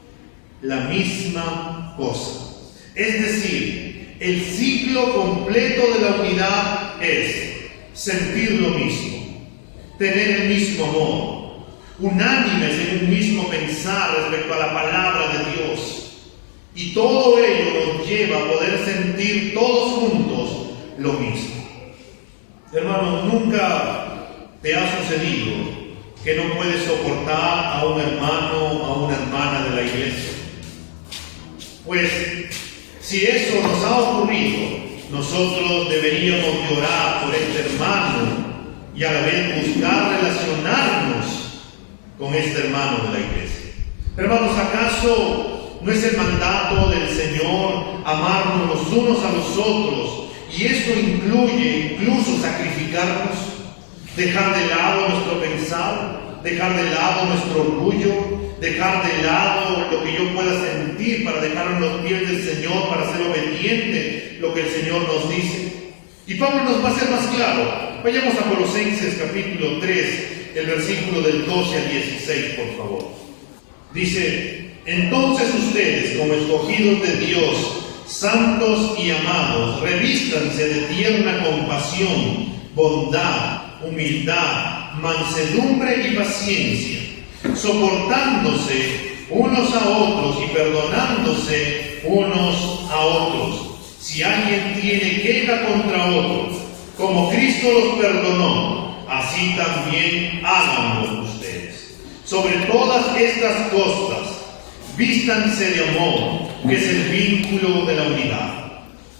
la misma cosa. Es decir, el ciclo completo de la unidad es sentir lo mismo, tener el mismo amor, unánimes en un mismo pensar respecto a la palabra de Dios. Y todo ello nos lleva a poder sentir todos juntos lo mismo. Hermano, nunca te ha sucedido que no puedes soportar a un hermano o a una hermana de la iglesia. Pues, si eso nos ha ocurrido, nosotros deberíamos de orar por este hermano y a la vez buscar relacionarnos con este hermano de la iglesia. Hermanos, ¿acaso no es el mandato del Señor amarnos los unos a los otros? Y eso incluye incluso sacrificarnos, dejar de lado nuestro pensar, dejar de lado nuestro orgullo, dejar de lado lo que yo pueda sentir para dejarlo en los pies del Señor, para ser obediente lo que el Señor nos dice. Y Pablo nos va a hacer más claro. Vayamos a Colosenses capítulo 3, el versículo del 12 al 16, por favor. Dice, entonces ustedes, como escogidos de Dios, santos y amados, revístanse de tierna compasión, bondad, humildad, mansedumbre y paciencia, soportándose unos a otros y perdonándose unos a otros. Si alguien tiene queja contra otros, como Cristo los perdonó, así también háganlo ustedes. Sobre todas estas cosas, vístanse de amor, que es el vínculo de la unidad.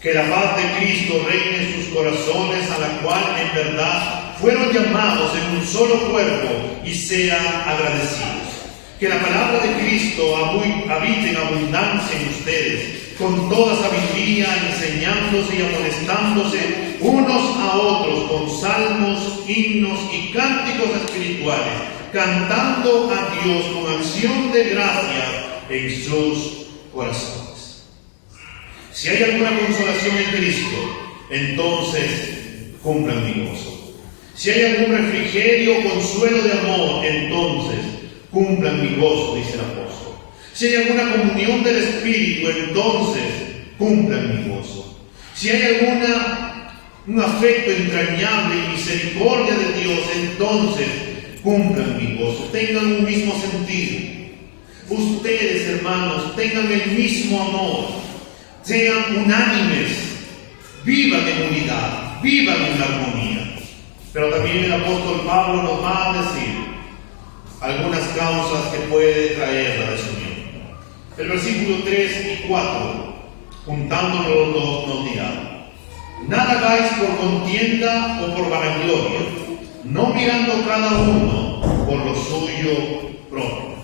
Que la paz de Cristo reine en sus corazones, a la cual en verdad fueron llamados en un solo cuerpo, y sean agradecidos. Que la palabra de Cristo habite en abundancia en ustedes, con toda sabiduría, enseñándose y amonestándose unos a otros con salmos, himnos y cánticos espirituales, cantando a Dios con acción de gracia en sus corazones. Si hay alguna consolación en Cristo, entonces cumplan mi gozo. Si hay algún refrigerio o consuelo de amor, entonces cumplan mi gozo, dice el apóstol. Si hay alguna comunión del Espíritu, entonces cumplan mi gozo. Si hay un afecto entrañable y misericordia de Dios, entonces cumplan mi gozo. Tengan un mismo sentido. Ustedes, hermanos, tengan el mismo amor, sean unánimes, vivan en unidad, vivan en armonía. Pero también el apóstol Pablo nos va a decir algunas causas que puede traer la desunión. El versículo 3 y 4, juntándolo los dos, nos dirá: nada hagáis por contienda o por vanagloria, no mirando cada uno por lo suyo propio.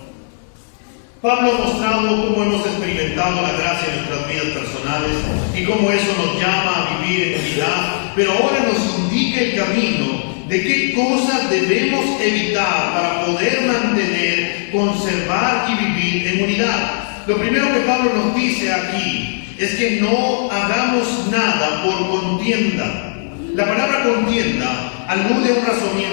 Pablo ha mostrado cómo hemos experimentado la gracia en nuestras vidas personales y cómo eso nos llama a vivir en unidad, pero ahora nos indica el camino de qué cosas debemos evitar para poder mantener, conservar y vivir en unidad. Lo primero que Pablo nos dice aquí es que no hagamos nada por contienda. La palabra contienda alude a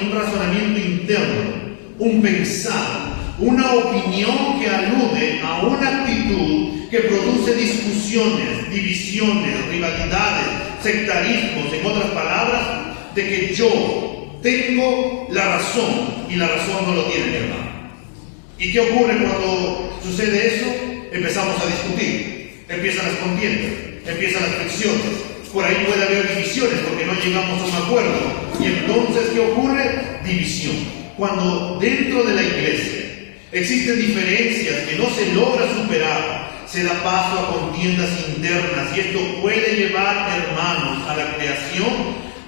un razonamiento interno, un pensar, una opinión que alude a una actitud que produce discusiones, divisiones, rivalidades, sectarismos, en otras palabras, de que yo tengo la razón y la razón no lo tiene mi hermano. ¿Y qué ocurre cuando sucede eso? Empezamos a discutir, empiezan las contiendas, empiezan las fricciones, por ahí puede haber divisiones porque no llegamos a un acuerdo. Y entonces, ¿qué ocurre? División. Cuando dentro de la iglesia existen diferencias que no se logra superar, se da paso a contiendas internas, y esto puede llevar, hermanos, a la creación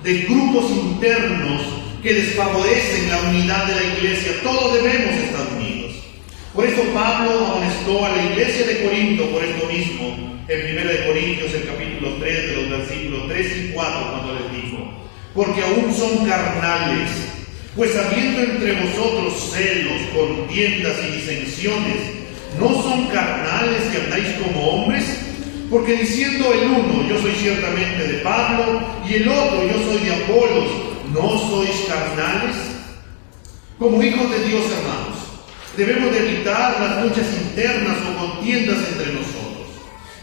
de grupos internos que desfavorecen la unidad de la iglesia. Todos debemos estar unidos. Por eso Pablo amonestó a la iglesia de Corinto por esto mismo, en 1 de Corintios, el capítulo 3, de los versículos 3 y 4, cuando les dijo: porque aún son carnales, pues habiendo entre vosotros celos, contiendas y disensiones, ¿no son carnales que andáis como hombres? Porque diciendo el uno, yo soy ciertamente de Pablo, y el otro, yo soy de Apolos, ¿no sois carnales? Como hijos de Dios, hermanos, debemos de evitar las luchas internas o contiendas entre nosotros.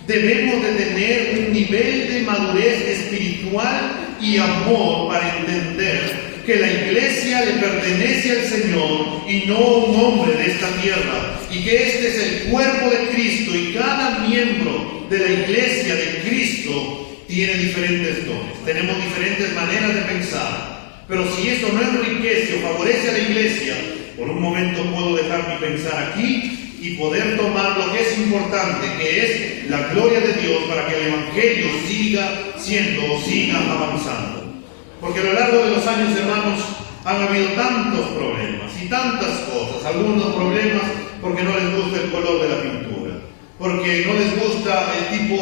Debemos de tener un nivel de madurez espiritual y amor para entender que la iglesia le pertenece al Señor y no a un hombre de esta tierra, y que este es el cuerpo de Cristo, y cada miembro de la iglesia de Cristo tiene diferentes dones. Tenemos diferentes maneras de pensar, pero si eso no enriquece o favorece a la iglesia, por un momento puedo dejar mi pensar aquí y poder tomar lo que es importante, que es la gloria de Dios, para que el Evangelio siga avanzando. Porque a lo largo de los años, hermanos, han habido tantos problemas y tantas cosas. Algunos problemas porque no les gusta el color de la pintura, porque no les gusta el tipo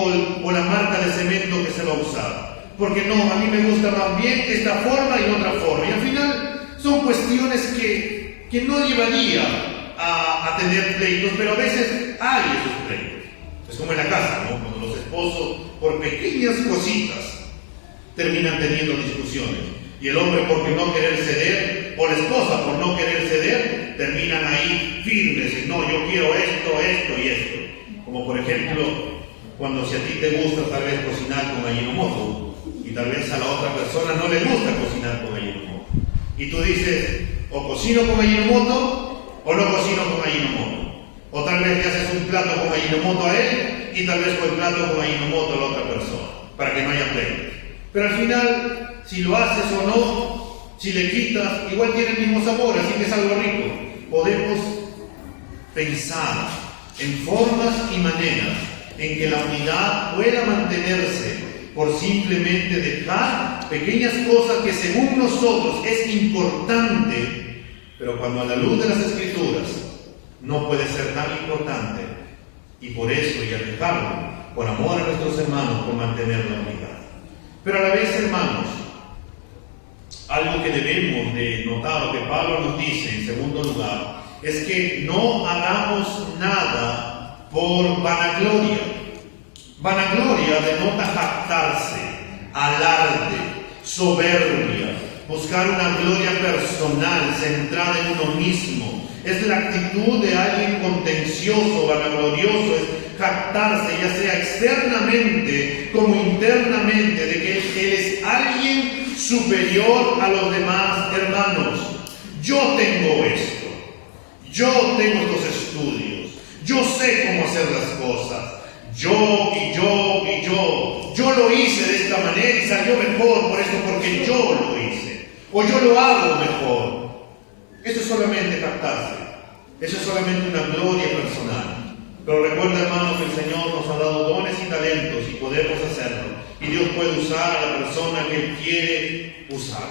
o la marca de cemento que se va a usar, porque no, a mí me gusta más bien esta forma y otra forma. Y al final son cuestiones que no llevaría a tener pleitos, pero a veces hay esos pleitos. Es como en la casa, ¿no? Cuando los esposos, por pequeñas cositas, terminan teniendo discusiones. Y el hombre, por no querer ceder, o la esposa, por no querer ceder, terminan ahí firmes. Y no, yo quiero esto, esto y esto. Como por ejemplo, cuando si a ti te gusta tal vez cocinar con Ajinomoto, y tal vez a la otra persona no le gusta cocinar con Ajinomoto. Y tú dices, o cocino con Ajinomoto, o no cocino con Ajinomoto. O tal vez le haces un plato con Ajinomoto a él, y tal vez con el plato con Ajinomoto a la otra persona, para que no haya pleito. Pero al final, si lo haces o no, si le quitas, igual tiene el mismo sabor, así que es algo rico. Podemos pensar en formas y maneras en que la unidad pueda mantenerse por simplemente dejar pequeñas cosas que según nosotros es importante, pero cuando a la luz de las Escrituras no puede ser tan importante, y por eso y al dejarlo, por amor a nuestros hermanos, por mantener la unidad. Pero a la vez, hermanos, algo que debemos de notar, lo que Pablo nos dice en segundo lugar, es que no hagamos nada por vanagloria. Vanagloria denota jactarse, alarde, soberbia, buscar una gloria personal centrada en uno mismo. Es la actitud de alguien contencioso, vanaglorioso, es jactarse, ya sea externamente como internamente, de que él es alguien superior a los demás hermanos. Yo tengo esto, yo tengo estos estudios, yo sé cómo hacer las cosas, yo lo hice de esta manera y salió mejor por esto, porque yo lo hice, o yo lo hago mejor. Eso es solamente jactarse, eso es solamente una gloria personal. Pero recuerda, hermanos, que el Señor nos ha dado dones y talentos y podemos hacerlo. Y Dios puede usar a la persona que Él quiere usar.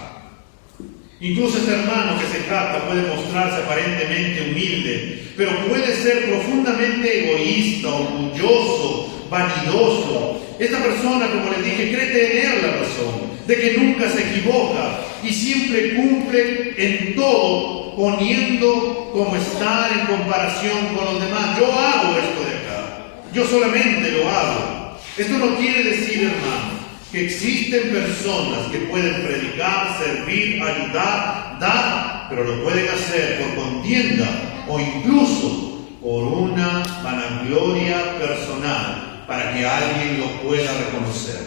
Incluso este hermano que se jacta puede mostrarse aparentemente humilde, pero puede ser profundamente egoísta, orgulloso, vanidoso. Esta persona, como les dije, cree tener la razón, de que nunca se equivoca y siempre cumple en todo, poniendo como estar en comparación con los demás. Yo hago esto de acá, yo solamente lo hago. Esto no quiere decir, hermano, que existen personas que pueden predicar, servir, ayudar, dar, pero lo pueden hacer por contienda o incluso por una vanagloria personal para que alguien lo pueda reconocer.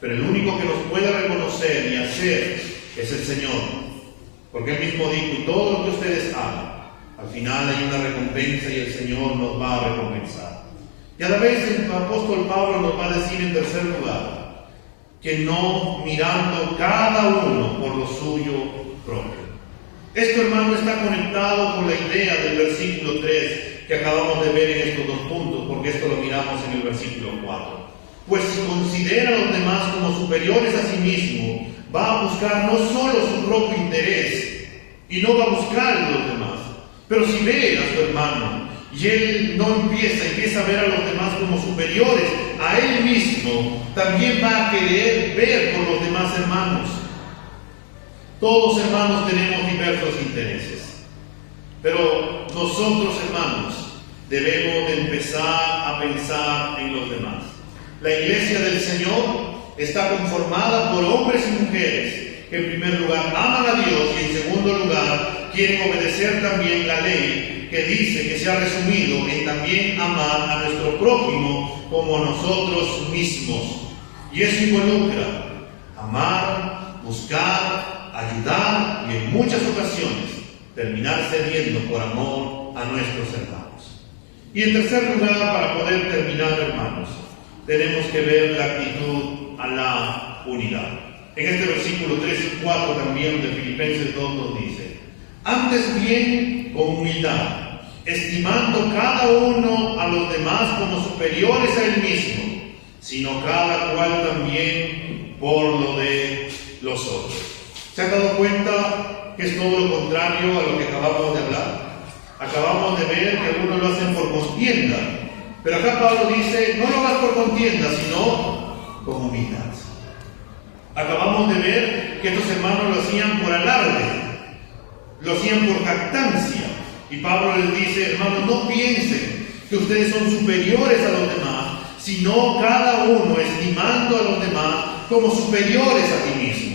Pero el único que nos puede reconocer y hacer es el Señor, porque Él mismo dijo: y todo lo que ustedes hagan, al final hay una recompensa y el Señor nos va a recompensar. Y a la vez el apóstol Pablo nos va a decir en tercer lugar, que no mirando cada uno por lo suyo propio. Esto, hermano, está conectado con la idea del versículo 3 que acabamos de ver en estos dos puntos, porque esto lo miramos en el versículo 4. Pues si considera a los demás como superiores a sí mismo, va a buscar no solo su propio interés y no va a buscar a los demás, pero si ve a su hermano y él no empieza a ver a los demás como superiores a él mismo, también va a querer ver por los demás hermanos. Todos, hermanos, tenemos diversos intereses, pero nosotros, hermanos, debemos de empezar a pensar en los demás. La iglesia del Señor está conformada por hombres y mujeres que en primer lugar aman a Dios y en segundo lugar quieren obedecer también la ley que dice, que se ha resumido en también amar a nuestro prójimo como a nosotros mismos. Y eso involucra amar, buscar, ayudar y en muchas ocasiones terminar cediendo por amor a nuestros hermanos. Y en tercer lugar, para poder terminar, hermanos, tenemos que ver la actitud a la unidad. En este versículo 3 y 4 también de Filipenses 2 nos dice: antes bien con humildad, estimando cada uno a los demás como superiores a él mismo, sino cada cual también por lo de los otros. ¿Se han dado cuenta que es todo lo contrario a lo que acabamos de hablar? Acabamos de ver que algunos lo hacen por contienda, pero acá Pablo dice, no lo hagas por contienda, sino con humildad. Acabamos de ver que estos hermanos lo hacían por alarde, lo hacían por jactancia, y Pablo les dice, hermanos, no piensen que ustedes son superiores a los demás, sino cada uno estimando a los demás como superiores a ti mismo.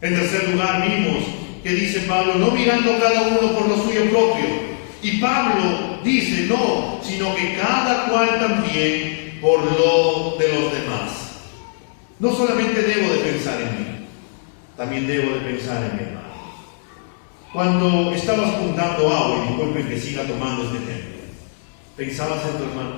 En tercer lugar, vimos que dice Pablo, no mirando cada uno por lo suyo propio. Y Pablo dice, no, sino que cada cual también por lo de los demás. No solamente debo de pensar en mí, también debo de pensar en mi hermano. Cuando estabas juntando agua, y disculpen que siga tomando este ejemplo, ¿pensabas en tu hermano?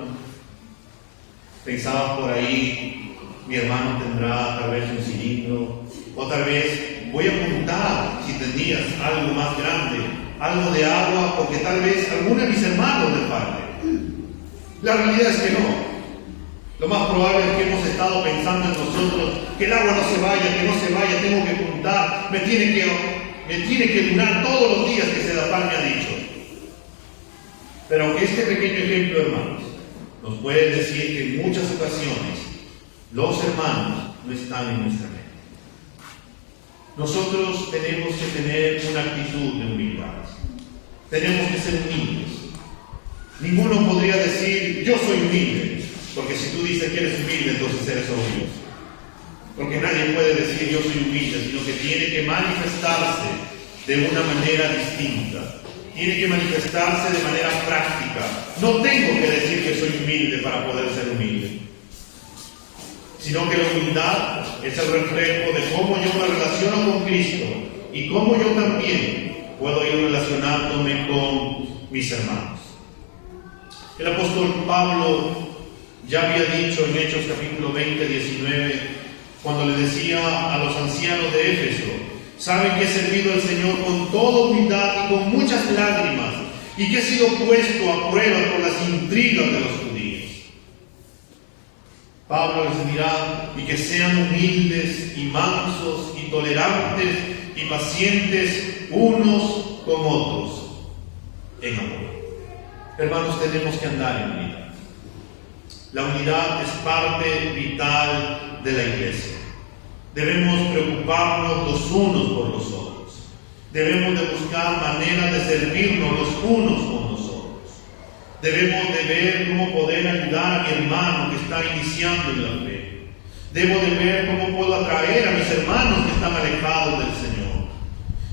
¿Pensabas por ahí, mi hermano tendrá tal vez un cilindro? O tal vez voy a juntar, si tenías algo más grande, algo de agua, porque tal vez alguno de mis hermanos le falte. La realidad es que no. Lo más probable es que hemos estado pensando en nosotros, que el agua no se vaya, tengo que juntar, me tiene que durar todos los días que Sedapal me ha dicho. Pero aunque este pequeño ejemplo, hermanos, nos puede decir que en muchas ocasiones los hermanos no están en nuestra mente. Nosotros tenemos que tener una actitud de humildad. Tenemos que ser humildes. Ninguno podría decir, yo soy humilde, porque si tú dices que eres humilde, entonces eres orgulloso. Porque nadie puede decir, yo soy humilde, sino que tiene que manifestarse de una manera distinta. Tiene que manifestarse de manera práctica. No tengo que decir que soy humilde para poder ser humilde, sino que la humildad es el reflejo de cómo yo me relaciono con Cristo y cómo yo también puedo ir relacionándome con mis hermanos. El apóstol Pablo ya había dicho en Hechos capítulo 20, 19, cuando le decía a los ancianos de Éfeso, saben que he servido al Señor con toda humildad y con muchas lágrimas, y que he sido puesto a prueba por las intrigas de los judíos. Pablo les dirá, y que sean humildes y mansos y tolerantes y pacientes unos con otros en amor. Hermanos, tenemos que andar en unidad. La unidad es parte vital de la iglesia. Debemos preocuparnos los unos por los otros. Debemos de buscar maneras de servirnos los unos con los otros. Debemos de ver cómo poder ayudar a mi hermano que está iniciando en la fe. Debo de ver cómo puedo atraer a mis hermanos que están alejados del Señor.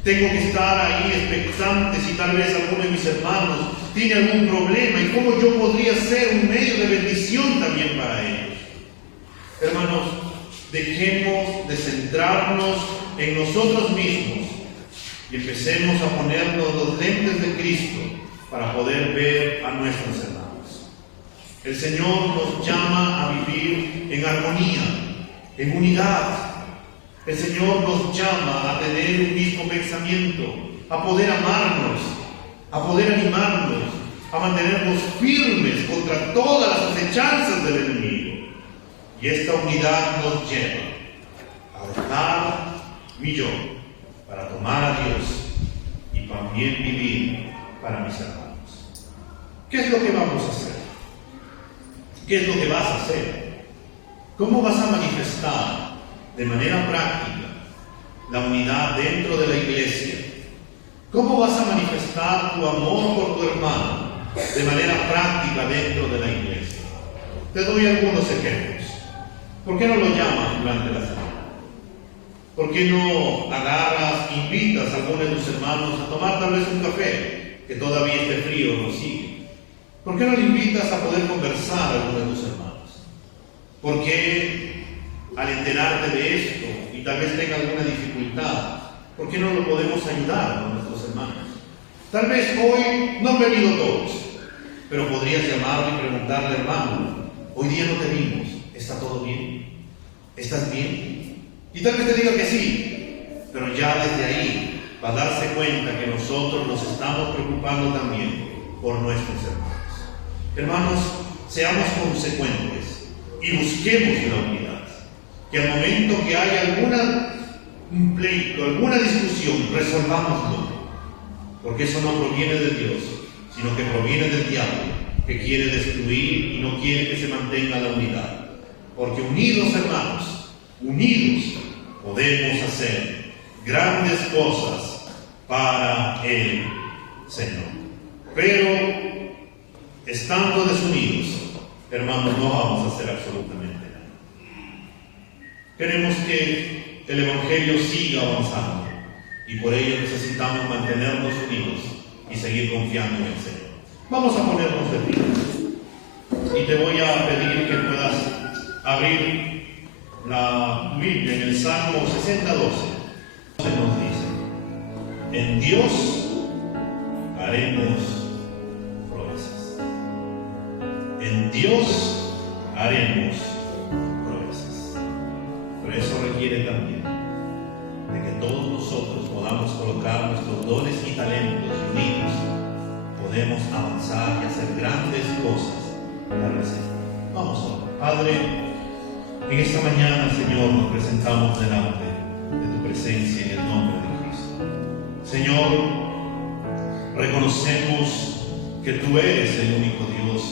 Tengo que estar ahí expectante si tal vez alguno de mis hermanos tiene algún problema y cómo yo podría ser un medio de bendición también para ellos. Hermanos, dejemos de centrarnos en nosotros mismos y empecemos a ponernos los lentes de Cristo para poder ver a nuestros hermanos. El Señor nos llama a vivir en armonía, en unidad. El Señor nos llama a tener un mismo pensamiento, a poder amarnos, a poder animarnos, a mantenernos firmes contra todas las acechanzas del enemigo. Y esta unidad nos lleva a dejar mi yo para tomar a Dios y también vivir para mis hermanos. ¿Qué es lo que vamos a hacer? ¿Qué es lo que vas a hacer? ¿Cómo vas a manifestar de manera práctica la unidad dentro de la iglesia? ¿Cómo vas a manifestar tu amor por tu hermano de manera práctica dentro de la iglesia? Te doy algunos ejemplos. ¿Por qué no lo llamas durante la semana? ¿Por qué no agarras, invitas a alguno de tus hermanos a tomar tal vez un café, que todavía esté frío o no sigue? ¿Por qué no le invitas a poder conversar a alguno de tus hermanos? ¿Por qué al enterarte de esto y tal vez tenga alguna dificultad, por qué no lo podemos ayudar con nuestros hermanos? Tal vez hoy no han venido todos, pero podrías llamarle y preguntarle: hermano, hoy día no te vimos, ¿está todo bien? ¿Estás bien? Y tal vez te diga que sí, pero ya desde ahí va a darse cuenta que nosotros nos estamos preocupando también por nuestros hermanos. Hermanos, seamos consecuentes y busquemos la unidad. Que al momento que haya un pleito, alguna discusión, resolvámoslo. Porque eso no proviene de Dios, sino que proviene del diablo, que quiere destruir y no quiere que se mantenga la unidad. Porque unidos, hermanos, unidos podemos hacer grandes cosas para el Señor. Pero estando desunidos, hermanos, no vamos a hacer absolutamente nada. Queremos que el Evangelio siga avanzando y por ello necesitamos mantenernos unidos y seguir confiando en el Señor. Vamos a ponernos de pie y te voy a pedir que puedas abrir la Biblia en el Salmo 60:12. Se nos dice: en Dios haremos proezas. En Dios haremos proezas. Pero eso requiere también de que todos nosotros podamos colocar nuestros dones y talentos unidos. Podemos avanzar y hacer grandes cosas para el Señor. Vamos a orar. Padre, en esta mañana, Señor, nos presentamos delante de tu presencia en el nombre de Cristo. Señor, reconocemos que tú eres el único Dios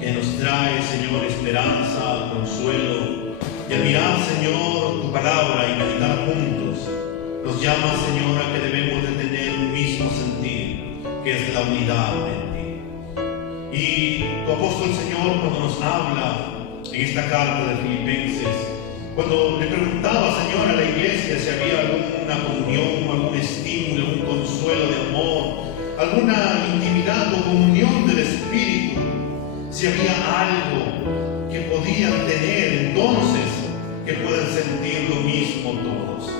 que nos trae, Señor, esperanza, consuelo. Y al mirar, Señor, tu palabra y meditar juntos, nos llama, Señor, a que debemos de tener un mismo sentir, que es la unidad en ti. Y tu apóstol, Señor, cuando nos habla en esta carta de Filipenses, cuando le preguntaba, Señor, a la iglesia si había alguna comunión, algún estímulo, un consuelo de amor, alguna intimidad o comunión del Espíritu, si había algo que podían tener entonces que puedan sentir lo mismo todos.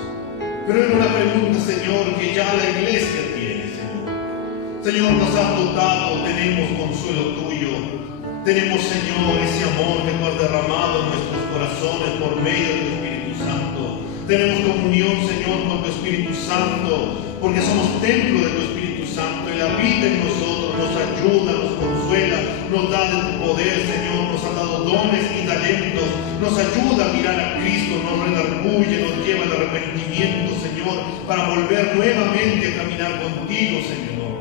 Pero era una pregunta, Señor, que ya la iglesia tiene, Señor. Señor, nos has dotado, tenemos consuelo tuyo. Tenemos, Señor, ese amor que tú has derramado en nuestros corazones por medio de tu Espíritu Santo. Tenemos comunión, Señor, con tu Espíritu Santo, porque somos templo de tu Espíritu Santo. Él habita en nosotros, nos ayuda, nos consuela, nos da de tu poder, Señor. Nos ha dado dones y talentos, nos ayuda a mirar a Cristo, nos redarguye, nos lleva al arrepentimiento, Señor, para volver nuevamente a caminar contigo, Señor.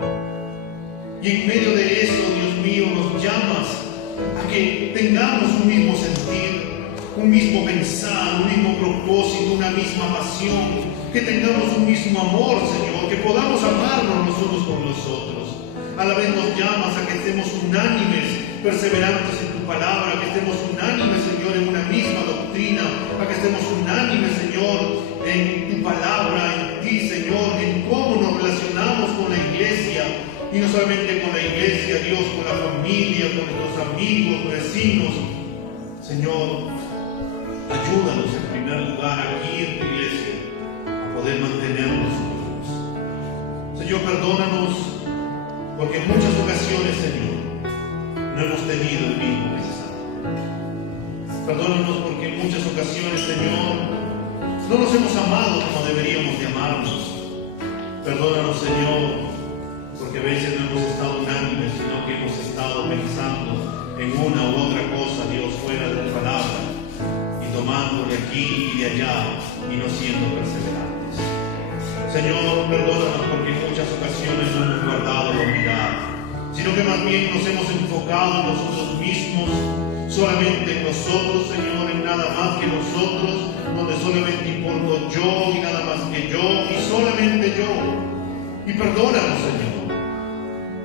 Y en medio de eso, Dios mío, nos llamas a que tengamos un mismo sentir, un mismo pensar, un mismo propósito, una misma pasión, que tengamos un mismo amor, Señor, que podamos amarnos los unos con los otros. A la vez nos llamas a que estemos unánimes, perseverantes en tu palabra, que estemos unánimes, Señor, en una misma doctrina, a que estemos unánimes, Señor, en tu palabra, en ti, Señor, en cómo nos relacionamos con la iglesia. Y no solamente con la iglesia, Dios, con la familia, con nuestros amigos, vecinos. Señor, ayúdanos en primer lugar aquí en tu iglesia a poder mantenernos juntos. Señor, perdónanos porque en muchas ocasiones, Señor, no hemos tenido el mismo mensaje. Perdónanos porque en muchas ocasiones, Señor, no nos hemos amado como deberíamos de amarnos. Perdónanos, Señor, porque a veces no hemos estado unánimes, sino que hemos estado pensando en una u otra cosa, Dios, fuera de tu palabra, y tomando de aquí y de allá, y no siendo perseverantes. Señor, perdónanos porque en muchas ocasiones no hemos guardado la unidad, sino que más bien nos hemos enfocado en nosotros mismos, solamente en nosotros, Señor, en nada más que nosotros, donde solamente importo yo y nada más que yo y solamente yo. Y perdónanos, Señor,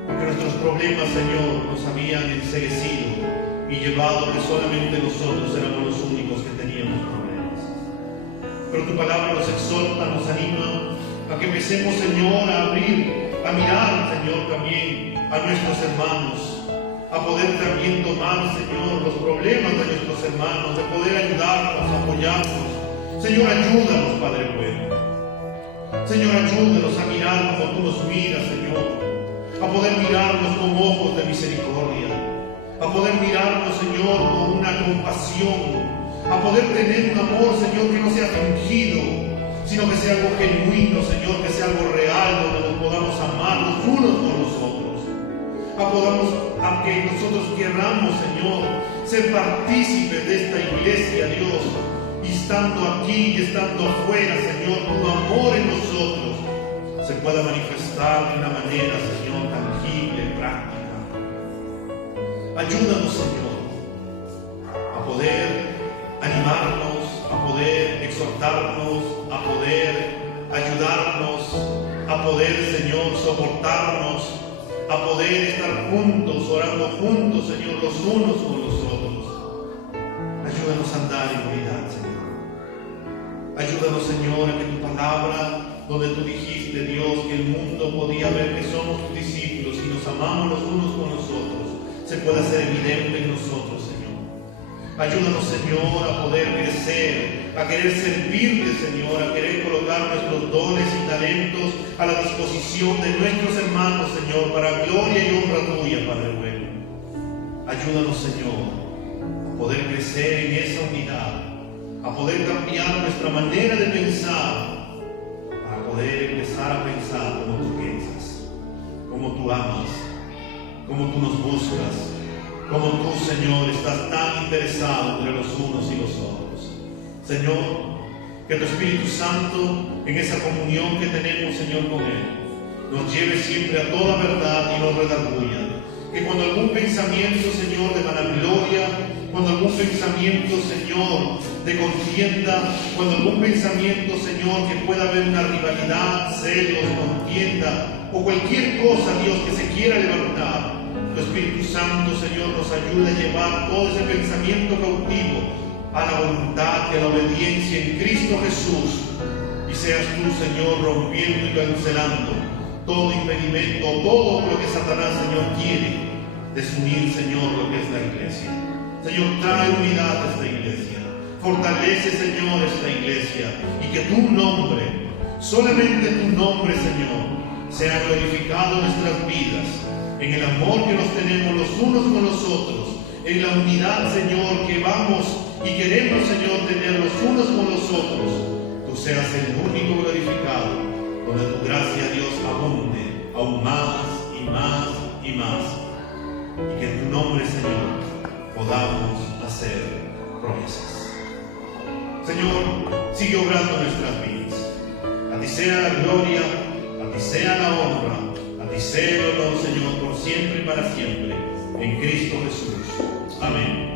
porque nuestros problemas, Señor, nos habían enceguecido y llevado que solamente nosotros éramos los únicos que teníamos problemas. Pero tu palabra nos exhorta, nos anima a que empecemos, Señor, a abrir, a mirar, Señor, también a nuestros hermanos, a poder también tomar, Señor, los problemas de nuestros hermanos, de poder ayudarnos, apoyarnos. Señor, ayúdanos, Padre bueno. Señor, ayúdanos a mirar como tú nos miras, Señor, a poder mirarnos con ojos de misericordia, a poder mirarnos, Señor, con una compasión, a poder tener un amor, Señor, que no sea fingido, sino que sea algo genuino, Señor, que sea algo real, donde nos podamos amar los unos por los otros, a que nosotros queramos, Señor, ser partícipes de esta iglesia, Dios, y estando aquí y estando afuera, Señor, tu amor en nosotros se pueda manifestar de una manera, Señor, tangible, práctica. Ayúdanos, Señor, a poder animarnos, a poder exhortarnos, a poder ayudarnos, a poder, Señor, soportarnos, a poder estar juntos, orando juntos, Señor, los unos con los otros. Ayúdanos a andar en unidad, Señor. Ayúdanos, Señor, a que tu palabra, donde tú dijiste, Dios, que el mundo podía ver que somos tus discípulos y nos amamos los unos con los otros, se pueda hacer evidente en nosotros, Señor. Ayúdanos, Señor, a poder crecer, a querer servirte, Señor, a querer colocar nuestros dones y talentos a la disposición de nuestros hermanos, Señor, para gloria y honra tuya, Padre bueno. Ayúdanos, Señor, a poder crecer en esa unidad, a poder cambiar nuestra manera de pensar, para poder empezar a pensar como tú piensas, como tú amas, como tú nos buscas, como tú, Señor, estás tan interesado entre los unos y los otros. Señor, que tu Espíritu Santo, en esa comunión que tenemos, Señor, con Él, nos lleve siempre a toda verdad y no redarguya. Que cuando algún pensamiento, Señor, de vanagloria, cuando algún pensamiento, Señor, de contienda, cuando algún pensamiento, Señor, que pueda haber una rivalidad, celos, contienda, o cualquier cosa, Dios, que se quiera levantar, tu Espíritu Santo, Señor, nos ayuda a llevar todo ese pensamiento cautivo a la voluntad y a la obediencia en Cristo Jesús. Y seas tú, Señor, rompiendo y cancelando todo impedimento, todo lo que Satanás, Señor, quiere desunir, Señor, lo que es la iglesia. Señor, trae unidad a esta iglesia. Fortalece, Señor, esta iglesia. Y que tu nombre, solamente tu nombre, Señor, sea glorificado en nuestras vidas, en el amor que nos tenemos los unos con los otros, en la unidad, Señor, que vamos y queremos, Señor, tener los unos con los otros. Tú seas el único glorificado, donde tu gracia, Dios, abunde aún más y más y más. Y que en tu nombre, Señor, podamos hacer promesas. Señor, sigue obrando nuestras vidas. A ti sea la gloria, a ti sea la honra, a ti sea el honor, Señor, por siempre y para siempre, en Cristo Jesús. Amén.